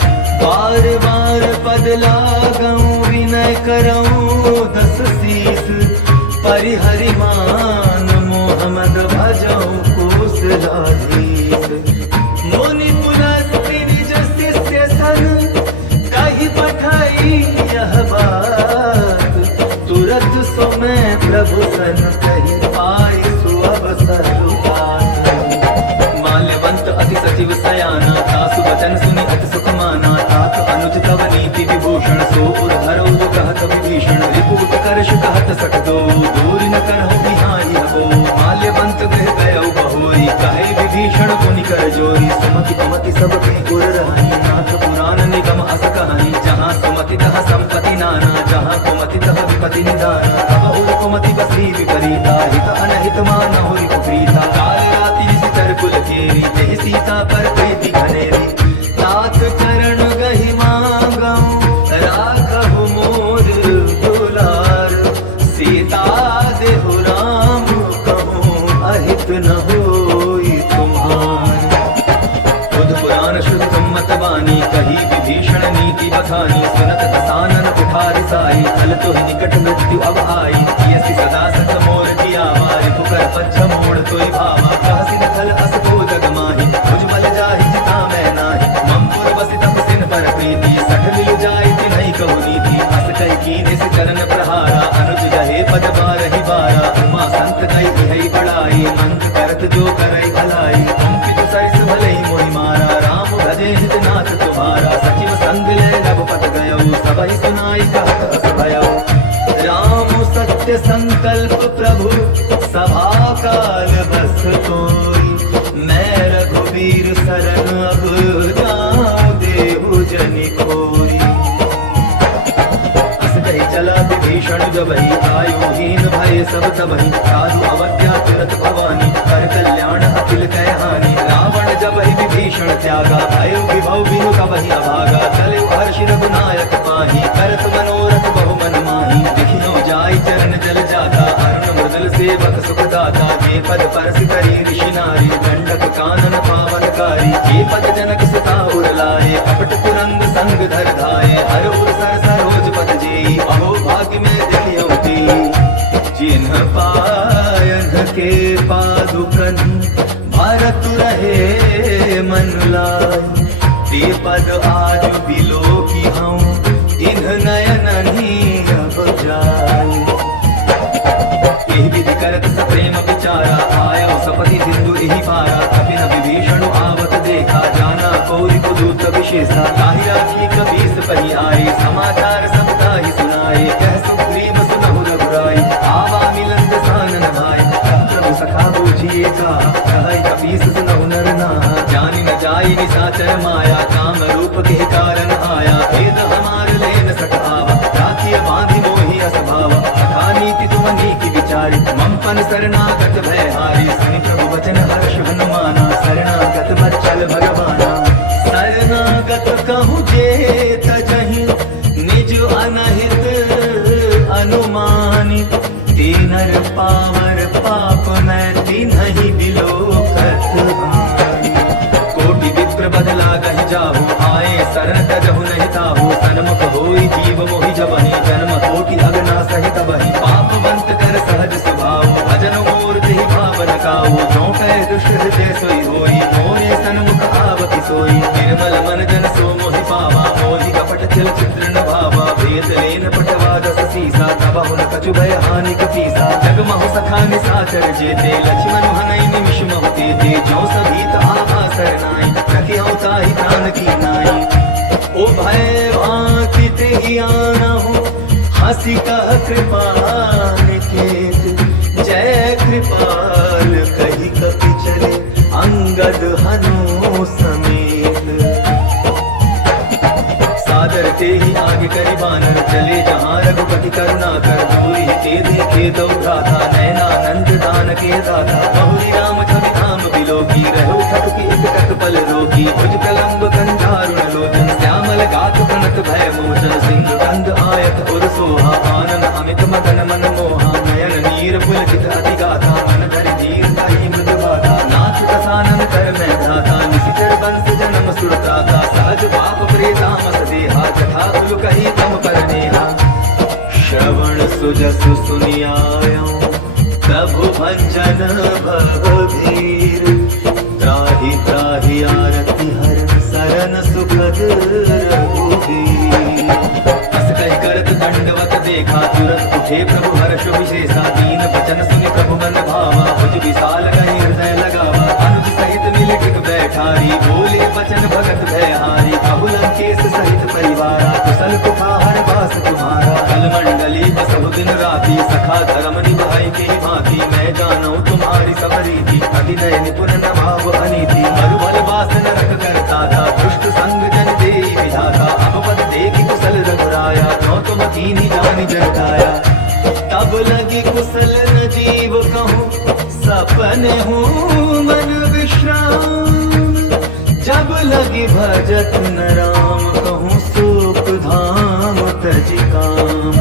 बार बार पद लागऊं विनय करऊं दस शीस परिहरि मान मोहम्मद भजऊं कुशलाधीश मुनि पुलस्त्य निज शिष्य सन कहि पठाई यह बात तुरत सो मैं प्रभु सन कहि पाई सुअवसर बात माल्यवंत अति सचिव सयाना दासु वचन सुनि अति सुख माना तात अनुज तव नीति विभूषण सो उर धरौ जो कहत विभीषण रिपुट करश कहत सक दो दूर न करहु बिहाई हबो माल्यवंत गृह गयौ बहोरी कहे विभीषण मुनि कर जोरी सुमति पमति सब के गुर रहाई नाथ पुराण निगम अस कहानी जहाँ सुमति तहाँ संपत्ति नाना जहाँ कुमति तहाँ विपति निदाना तब उर कुमति बसी विपरीता हित अनहित मानहु रिपु प्रीता काल राति निशिचर कुल केरी तेहि सीता पर प्रीति घनेरी तात चरण गहि मांगऊं राखहु मोर दुलार सीता देहु राम कहूँ अहित न होई तुम्हार बुध पुराण शुद्ध सम्मत वाणी कही विभीषण नीति बखानी सुनत दसानन उठारि साई खल तुहि निकट मृत्यु अब आई यसी सदा सत मोर जियावा रिपु कर पच्छ मोड़ तोई भावा कहसि नखल अस को जग माहि मुझ बल जाहि जिता मैं नाही मम पुर बसि तप सिन पर प्रीति सठ मिल जाई तिन्हई कहु नीति अस कहि कीन्हि सि चरण प्रहारा अनुज गहे पद बारहि बारा उमा संत गई इहै बड़ाई मंत करत जो करई भलाई तुम पितु सरिस भलई मोहि मारा राम भजे हित नाथ तुम्हारा सचिव संग ले नभ पत गयो सबहि सुनाई कहत अस भयो राम सत्य संकल्प प्रभु सभा काल बस कोई मैं रघुवीर शरण अब जाऊं देहु जनि कोई अस कहि चला विभीषण जबहि आयु हीन भय सब तबहि साधु अवज्ञा तुरत भवानी कर कल्याण अखिल कह हानि रावण जबहि विभीषण त्यागा भयो विभव बिनु कबहि अभागा चले हर्षि रघुनायक पाहि करत मनोरथ बहु मन माहि दिखियो जाई चरण जल जाता अरुण मृदुल सेवक सुख दाता जे पद परस करी ऋषि नारी दंडक कानन पावनकारी जे पद जनक सुता उर लाए कपट रंग संग धर धाये, हर उर सर सरोज पद जेई, अहो भाग्य में देखियौती। जिन्ह पायन के पादुकन भारत रहे मन लाय, ते पद आज बिलो की हूँ, इन्ह नयनहि अब जाय। एहि विधि करत सप्रेम विचारा, आयो सपति सिंधु एहि पारा। कपिन विभीषण आवत देखा, जाना कौरि कुदूत विशेषा। ताहि राखी कपीस पहि आए, समाचार सब ताहि सुनाए। कह सुग्रीव सुनहु रघुराई, आवा मिलन दसानन भाई। कह प्रभु सखा बूझिए का, कहै कपीस सुनहु नर नाहा। जानि न जाई निशाचर माया, काम रूप के कारण आया। भेद हमार ले न सक आवा, राखिय बांधि मोहि अस भावा। कथा नीति तुम नीति विचारी, मम पन शरणागत भय हारी। सुनि प्रभु वचन हर्ष हनुमाना, शरणागत बच्चल भगवाना। शरणागत कहूँ जे तजहि, निज अनहित अनुमानी। तीनर पावर पाप मैं तिन्हि बिलोकत भाई। कोटि विप्र बदला कहि जाहु, आए शरण तजहु नहीं ताहु। सन्मुख होई जीव मोहि जबहि, जन्म कोटि अगना सहित बहि। पापवंत कर सहज स्वभाव, भजन मोर तेहि भावन काहू। जो कह दुष्ट हृदय सोई होई, मोरे सन्मुख आवति सोई। निर्मल मन जन सो मोहि पावा, मोहि कपट छल चित्र न भावा। भेद लेन पटवा दस सीसा, तबहु न कछु भय हानि कपीसा। जग महु सखा निशाचर जेते, लक्ष्मण हनई निमिष महु तेते। जो सभीत आहा सरनाई, रखियौ ताहि प्राण की नाई। ओ भय भांति तेहि आनहु, हँसी कह कृपाल निकेत। जय कृपाल कहि कपि चले, अंगद हनु समेत। सादर तेहि आगे करि बानर, चले जहाँ रघुपति करुणा कर। दूरि ते देखे तौ भ्राता, नयनानंद दान के दाता। बहुरी राम छवि धाम बिलोकी, रहो ठकुकी एक टक पल रोकी। भुज प्रलंब कंधारुण लोचन, श्यामल गात्र प्रणत भय मोचन। सिंह कंद आयत उर सोहा, आनन अमित मगन मन मोहा। नयन नीर पुलकित अति गाथा, मन धरि धीर ताहि मृद बाधा। नाथ दसानन कर मैं धाता, निशिचर बंस जन्म सुरताता। सहज पाप प्रेतामस देहा, जथा कुल कही तम पर नेहा। श्रवण सुजसु सुनियायो, प्रभु भंजन भवभीर। त्राहि त्राहि आरति हर, सरन सुखद रघुवीर। अस कहि करत दंडवत देखा, तुरत उठे प्रभु हर्ष विशेषा। दीन वचन सुनि प्रभु मन भावा, भुज विशाल कहि हृदय लगावा। अनुज सहित मिल टिक बैठारी, बोले वचन भगत भयहारी। कहु लंकेश सहित परिवारा, कुशल कुठार वास तुम्हारा। कल मंडली बसहु दिन राति, सखा धर्म निभाई के भांति। मैं जानू तुम्हारी सब रीति, अतिनय निपुण न भाव अनीति। मरुभल वास नरक करता था, दुष्ट संग जन देई विधाता। अब पद देखि कुशल रघुराया, जो तुम कीन्ही जानि जगताया। तब लगी कुशल न जीव कहूँ, सपने हूँ मन विश्राम। जब लगी भजत न राम कहूँ, सुख धाम तजि काम।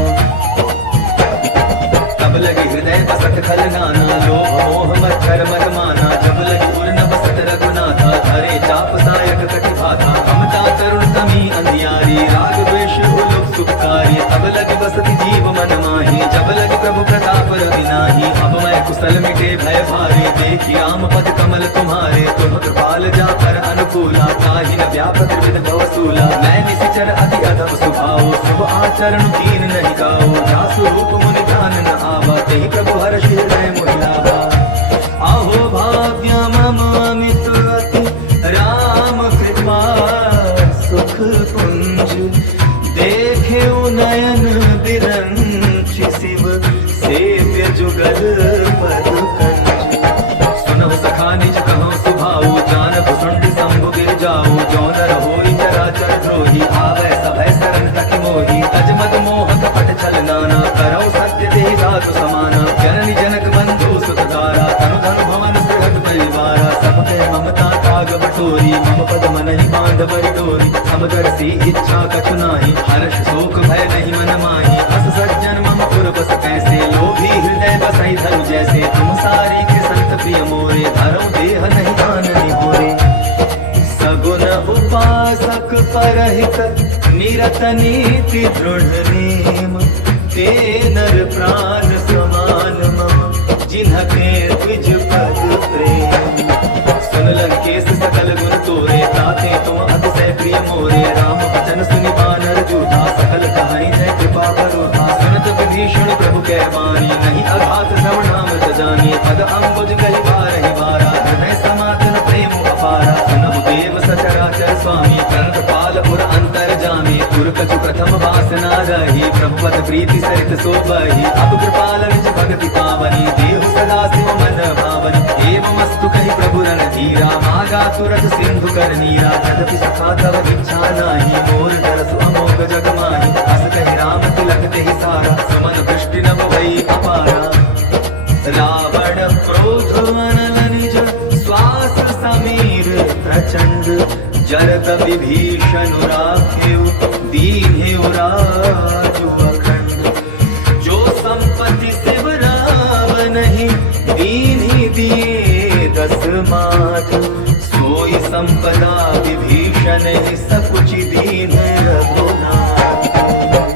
तब लगी हृदय बसत खल नाना, लोभ मोह मच्छर मद माना। जब लगी उर न बसत रघुनाथा, धरे चाप सायक कटि भाथा। ममता तरुण तमी अंधियारी, राग द्वेष उलुक सुखकारी। तब लगी बसति जीव मन माही, जब लगी प्रभु प्रताप रवि नाही। अब मैं कुशल मिटे भय भारे, देखि राम पद कमल तुम्हारे। तुम कृपाल जा कर अनुकूला, ताहि न व्यापत विद भवसूला। मैं निशिचर अति अधम स्वभाव, शुभ आचरण कीन नहीं गाओ। जासु रूप मुनि ध्यान न आवा, तेहि प्रभु हर्ष हृदय मोहि लावा। आहो भाग्य मम अमित अति, राम कृपा सुख पुंज। देखे नयन बिरंचि शिव, सेव्य जुगल पद कंज। सुनहु सखा निज कहूँ सुभाऊ, जानब सुंड शंभु गिर जाऊ। जो नर होई चराचर द्रोही, आवै सभय शरण तक मोही। तजमद मोह कपट छल नाना, करौ सत्य तेहि साधु समाना। जननी जनक बंधु सुत दारा, तनु धनु भवन सुरत परिवारा। सब कह ममता ताग बटोरी, मम पद मनहि बांधवरि डोरी। समदर्शी इच्छा कछु नाही, हर्ष शोक भय नहीं मन माही। अस सज्जन मम पुर बस कैसे, लोभी हृदय बसई धरु जैसे। तुम सारी के संत प्रिय मोरे, धरौ देह नहीं दान निहोरे। सगुन उप उपासक परहित निरत नीति दृढ़ नेम, ते नर प्राण समान मम जिन्हके द्विज पद प्रेम। सुन लंकेश सकल गुण तोरे, ताते तुम अतिशय प्रिय मोरे। राम वचन सुनि वानर जूठा, सकल कहानी जय कृपा करोता। सुनत विभीषण प्रभु कै वाणी, नहीं अघात श्रवण अमृत जानी। पद अम्बुज कहि बारहि बारा, हृदय समातन प्रेम अपारा। सुनहु देव सचराचर स्वामी, प्रणत पाल उर अंतर जामी। तुर कछु प्रथम वासना रही, प्रभु पद प्रीति सहित सोबहि। अब कृपाल निज भगति पावनी, देहु सदा शिव मन भावनी। एवमस्तु कहि प्रभु रणधीरा, मागा तुरत सिंधु कर नीरा। यद्यपि सखा तव इच्छा नाही, मोर तरसु अमोघ जग माही। अस कहि राम तिलक तेहि सारा, सुमन दृष्टि नभ भई अपारा। रावण क्रोध अनल निज, श्वास समीर प्रचंड। जरत विभीषण राखेउ, दीन्हेउ राजु अखंड। जो संपत्ति शिव रावनहि, दीन्हि दिए दस माठ। सोई संपदा विभीषण सकुचि दीन्ह रघुनाथ।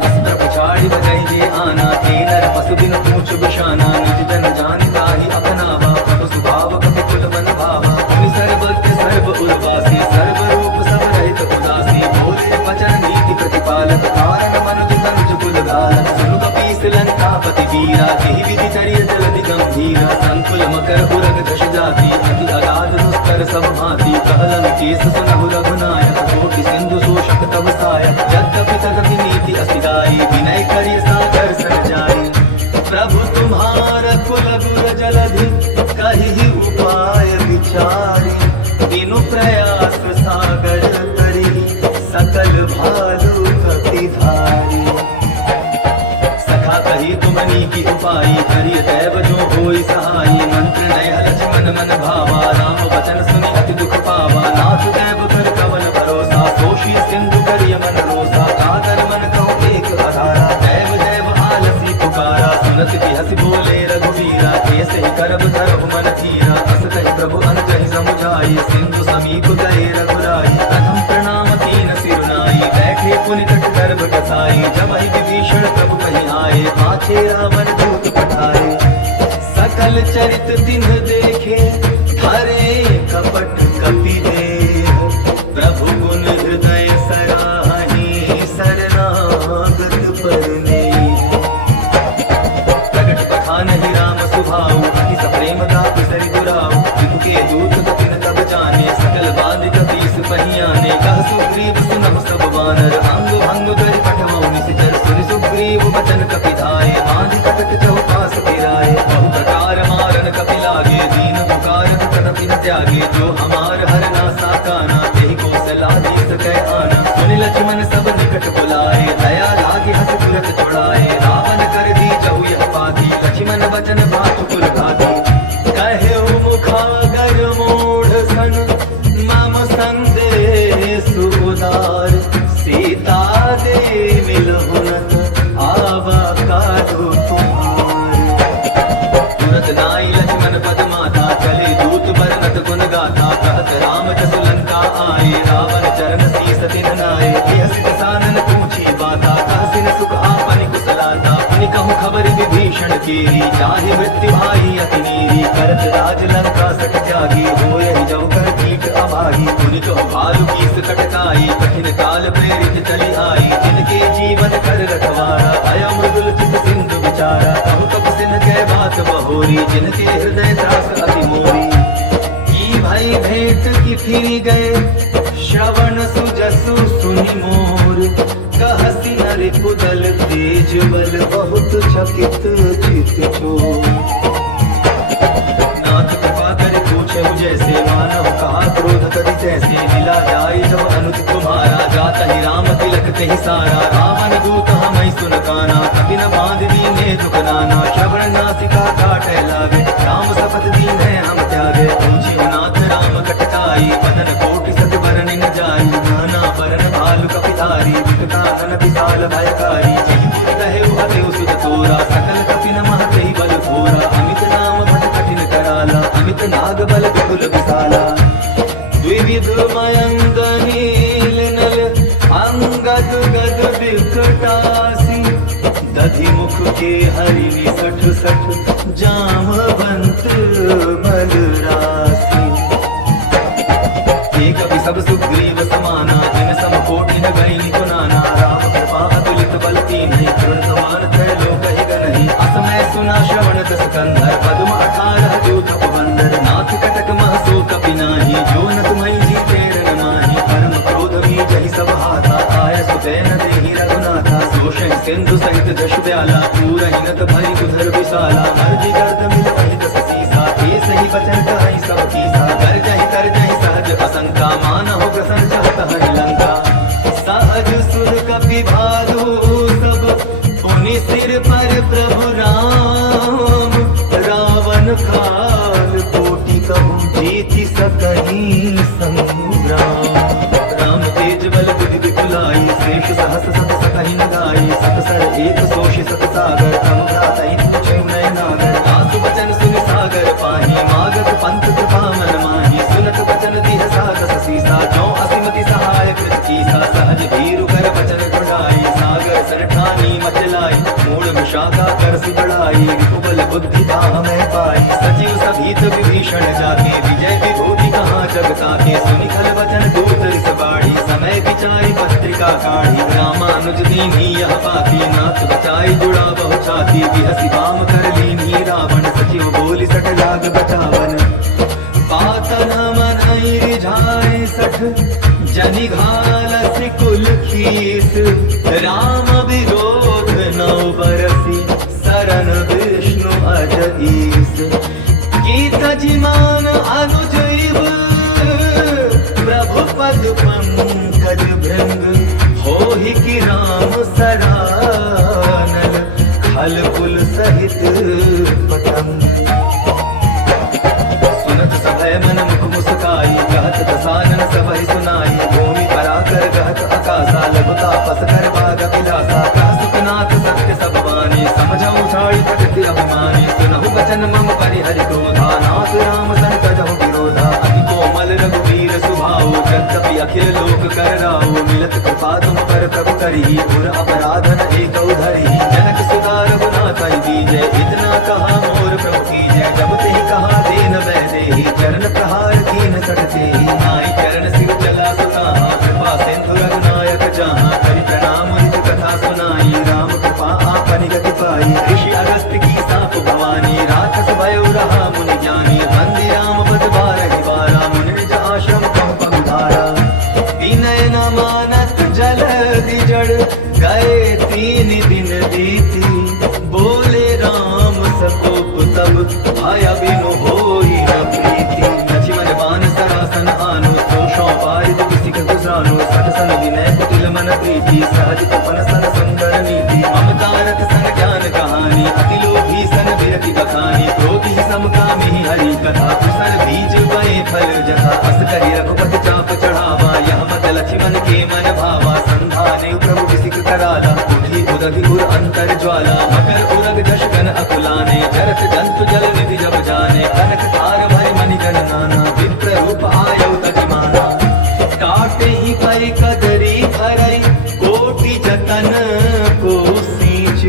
अस्त्र पछाड़ि बजैये आना, ते नर पशु बिन पूछ बिशाना। निज जन जानिताहि अपनावा, प्रभु स्वभाव कपि कुल मन भावा। मुनि सर्वज्ञ सर्व उर्वासी, सर्व रूप सब रहित उदासी। बोले वचन नीति प्रतिपालक, कारण मनुज तनुज कुल घालक। सुनु कपीस लंकापति वीरा, तेहि विधि चरिय जलधि गंभीरा। संकुल मकर उरग धश जाति, अति अगाध दुस्तर सब भांति। कहलन केस सुनहु रघुनायक, कोटि सिंधु शोषक तव सहायक। यद्यपि तदपि नीति असिधाई, विनय करिय सागर सर जाई। प्रभु तुम्हार कुल गुर जलधि, कहि उपाय विचारी। तीनु प्रयास सागर तरी, सकल भालु कपि धारी। सखा कही तुमनी की उपाई, करिय दैव जो होई सहाई। मंत्र नय लक्ष्मण मन भावा, राम वचन सुनि अति दुख पावा। नाथ दैव कर कवन भरोसा, सोषी सिंधु करिय मन रोसा। कादर मन कहो एक अधारा, दैव दैव आलसी पुकारा। सुनत की हसी बोले रघुवीरा, ऐसे ही करब धरहु मन धीरा। अस कहि प्रभु अनुजहि समुझाई, सिंधु समीप गए रघुराई। प्रथम प्रणाम तीन सिर नाई, बैठे पुनि तट गर्भ कसाई। जब ही विभीषण प्रभु कहि आए, पाछे रावण दूत पठाए। सकल चरित तिन्ह देखे, धरे कपट कपि देह। प्रभु गुण हृदय सराहि, शरणागत परने। प्रगट बखानहि राम सुभाऊ, अति सप्रेम तापि सरि दुराऊ। विभु के दूत कपिन तब जाने, सकल बांध कपीस पहियाने। कह सुग्रीव सुनहु सब वानर, अंग भंग करि पठमौ निशिचर। सुनि सुग्रीव वचन कपि धाये, बांधि कटक चौपास फिराए। बहु प्रकार मारन कपि लागे, दीन पुकारत तदपि न त्यागे। जो हमार हरना साकाना, तेहि कौशलाधीश कै आना। सुनि लक्ष्मण सब निकट बुलाए, दया लागे हस तुरत छुड़ाए। रावण कर दी जहु यह बाती, लक्ष्मण वचन बात कुल घाती। कहेउ मुखागर मोढ़ सन, मम संदेश उदार। सीता दे मिलहु नत, आवा काहू तुम्हार। तुरत नाई लक्ष्मण पद माता, चले दूत बरनत गुण गाथा। कहत राम जसु लंका आए, रावण चरण सीस तिन नाए। सित सानन पूछी बाता, कहसिन सुख आपनि कुशलाता। पुनि कहूँ खबर विभीषण केरी, चाहे मृत्यु भाई अति नीरी। करत राज लंका सट जागी, होयहि जौ कर कीट अभागी। पुनि कहूँ भालु कीस कटकाई, कठिन काल प्रेरित चली आई। जिनके जीवन कर रखवारा, भय मृदुल चित सिंधु विचारा। कहु तपसिन कै बात बहोरी, जिनके हृदय त्रास अति मोरी। की भई भेंट की फिर गए, श्रवण सुजसु सुनि मोर। कहसी नर कुदल तेज बल, बहुत चकित चित चोर। नाथ कृपा कर पूछे जैसे, मानव कहा क्रोध करि तैसे। मिला जाय जब अनुज तुम्हारा, जात ही राम तिलक तेहि सारा। रावण दूत हमहि सुन काना, कपि न बांध दीन्हे दुख नाना। श्रवण नासिका काटै लागे, राम शपथ दीन्हे हम त्यागे। पूछी नाथ राम कटकाई, बदन कोटि सत बरनि न जाई। नाना बरन भालु कपि धारी, विकटानन विशाल भयकारी। जहि कहेउ हतेउ सुत तोरा, सकल कपि न महतेहि बल घोरा। अमित नाम भट कठिन कराला, अमित नाग बल विपुल विशाला। द्विविध मयंदनी गद गद बिकटासी दधि मुख के हरिणी सठ सठ जामवंत बलरासी एक कवि सब सुग्रीव समाना जिन सम कोटि न गई निको नाना राम कृपा अतुलित बल कीन्ही गुण समान त्रय लोक गणहि असमय सुना श्रवण दस कंधर पद्म 18 दूत उपवंदर नाथ कटक महसो कपि नाही जो न तुम्हि जीते रन माही परम क्रोध मी जहि सब हाथा आय सुते न देहि रघुनाथा सोषहि सिंधु सहित जश ब्याला पूरहि नत भरि उधर विशाला मर्जि गर्द मिल वहि दस सीसा ए सही बचन कहि सब कीसा कर जहि सहज असंका मानहु प्रसन्न चलत हरि लंका सहज सुर कपि भालू सब पुनि सिर पर प्रभु राम रावण काल कोटि कहूँ जीति सकहि संग्राम राम तेज बल बुद्धि विपुलाई शेष सहस सत सकहि न गाई सत सर एक सोषि सत सागर तम भ्रातहि पूछे नय नागर आसु बचन सुन सागर पाही मागत पंथ कृपा मन माही सुनत बचन दिह सागस सीसा जो असिमति सहाय कृत कीसा सहज भीरु कर बचन गुड़ाई सागर सर ठानी मचलाई मूल विशाखा कर सुबड़ाई रिपुबल बुद्धि दाह में पाई सचिव सभीत विभीषण जाके विजय विभूति कहाँ जगता के सुनि खल वचन दूत रिस बाड़ी समय विचारी पत्रिका काढ़ी रामानुज दीन्ही यह बाती नाथ बचाई जुड़ा बहु छाती बिहसी बाम कर लीन्ही रावण सचिव बोली सट लाग बचावन पातन मनई रिझाए सठ जनि घालसि कुल खीस राम विरोध नौ बरसी सरन विष्णु अजईस गीत जिमान अनुज इव प्रभु पद पंकज भृंग होहि कि राम सरानल खल कुल सहित पतंग सुनत सभय मन मुख मुस्काई कहत दसानन सबहि सुनाई भूमि पराकर कहत आकाशा लघुता पस कर भाग विलासा कह सुखनाथ सत्य सब वाणी समझऊ छाड़ी प्रकृति अभिमानी सुनहु वचन मम परिहरि क्रोधा नाथ राम संकटहु विरोधा अति कोमल रघुवीर सुभाऊ जगदपि अखिल लोक कर राऊ मिलत कृपा तुम पर प्रभु करी उर अपराधन एक धरी जनक सुधा रघुनाथ दीजय इतना कहा मोर प्रभु कीजय जब तेहि कहा देन वै देहि चरण प्रहार कीन सटते नाई चरण सिर चला सुनाहा कृपा सिंधु रघुनायक जहाँ करि प्रणाम निज कथा सुनाई राम कृपा आपनि गति पाई ऋषि अगस्त की साप भवानी राक्षस भयो रहा मुनि ज्ञानी वंदे राम पद बारहि बारा मुनि निज आश्रम कहु पगुधारा विनय न मानत जल जड़ गए 3 दिन बीती बोले राम सकोप तब भय बिनु होई न प्रीति लक्ष्मण बाण सरासन आनो सोषो बारिद किसिक गुजानो सठ सन विनय कुटिल मन प्रीति सहज तपन सन सुंदर नीति ममतारक सन ज्ञान कहानी अति लोभी सन विरति बखानी क्रोधी समकामी हरि कथा कुशल बीज बए फल जथा अस करि रघुपति चाप चढ़ावा यह मत लक्ष्मण के मन भावा संधाने प्रभु किसिक कराला उठी उदधि उर अंतर ज्वाला मकर उरग जशकन अकुलाने जरत जंतु जल निधि जब जाने कनक तार भय मणिगण नाना विप्र रूप आयौ तजिमाना काटे ही पै कदरी भरई कोटि जतन को सींच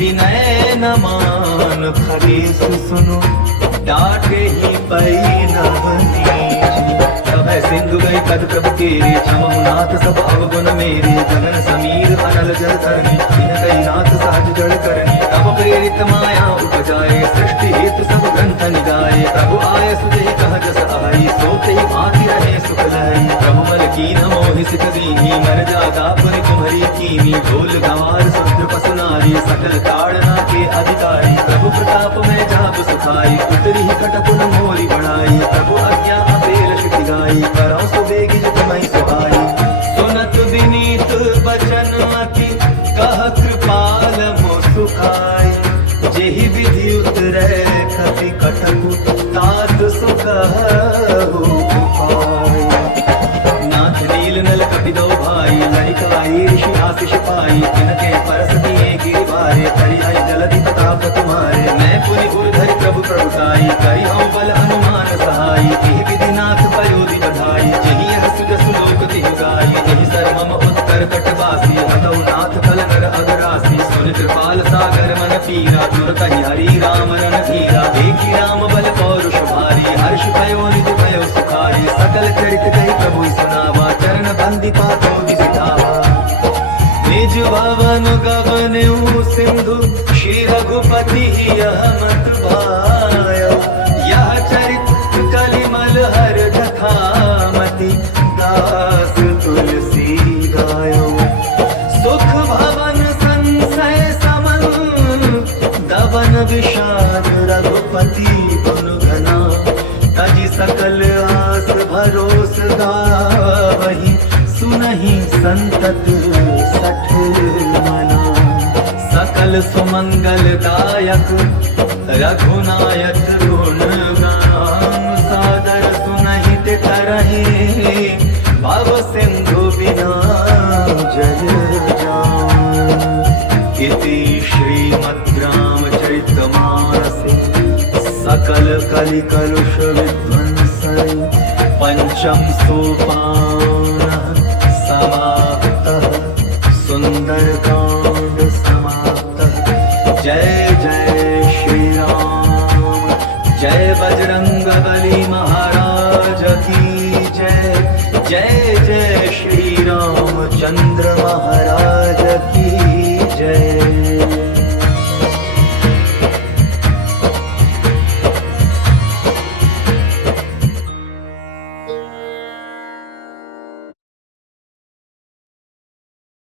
विनय न मान खरीस सुनो डाटे ही पै नव नीच तब सिंधु गई कद प्रभु केरे क्षमहु नाथ सब अवगुण मेरे गगन समीर अनल जल धरनी इन कई नाथ सहज जड़ करनी तब प्रेरित माया उपजाए सृष्टि हेतु सब ग्रंथ निगाए प्रभु आय सुजहि कह जस आई सोते ही भांति रहे सुख लहरी प्रभु मल कीन मोहि सिख दीनी मर जागा पुनि तुम्हरी कीनी ढोल गंवार शुद्ध पसु नारी सकल ताड़ना के अधिकारी प्रभु प्रताप में जाप सुखाई उतरी ही कटपुन मोरी बढ़ाई प्रभु आज्ञा अपेल शिखि गाई करौ सुबेगी तुम्हि सुहाई सुनत विनीत बचन अति कह कृपाल मो सुखाई जेहि विधि उतरै कपि कटकु तात सुकहु उपाय नाथ नील नल कपि दो भाई लड़िकाई ऋषि आशीष पाई तिनके परस दिए गिरि भारे तरि आई जलधि प्रताप तुम्हारे मैं पुनि उर्धरि प्रभु प्रभुताई करि हूँ बल हनुमान सहाई एहि विधि नाथ पयोधि बधाई जेहि यह सुजसु लोक तिहु गाई जेहि सर मम उत्तर कटवा पीरा तुर कहि हरि राम रणधीरा देखी राम बल पौरुष भारी हर्ष भयो निधि भयो सुखारी सकल चरित गई प्रभु सुनावा चरण बंदिपा तो दिसितावा निज भवन गवन सिंधु श्री रघुपति यह मत भायो यह चरित कलिमल हर जखामति दास तुलसी गायो सुख भवन संशय समन दवन विषाद रघुपति गुण घना तजि सकल आस भरोस गावहि सुनहि संतत सठ मना सकल सुमंगल दायक रघुनायक गुण गान सादर सुनहित करहि भव सिंधु बिना जल जान इति श्रीमद् रामचरितमानसे सकल कलि कलुष विध्वंसै पंचम सोपानः समाप्तः सुंदरकांड समाप्तः जय जय श्री राम जय बजरंगबली महाराज की जय जय जय श्री रामचंद्र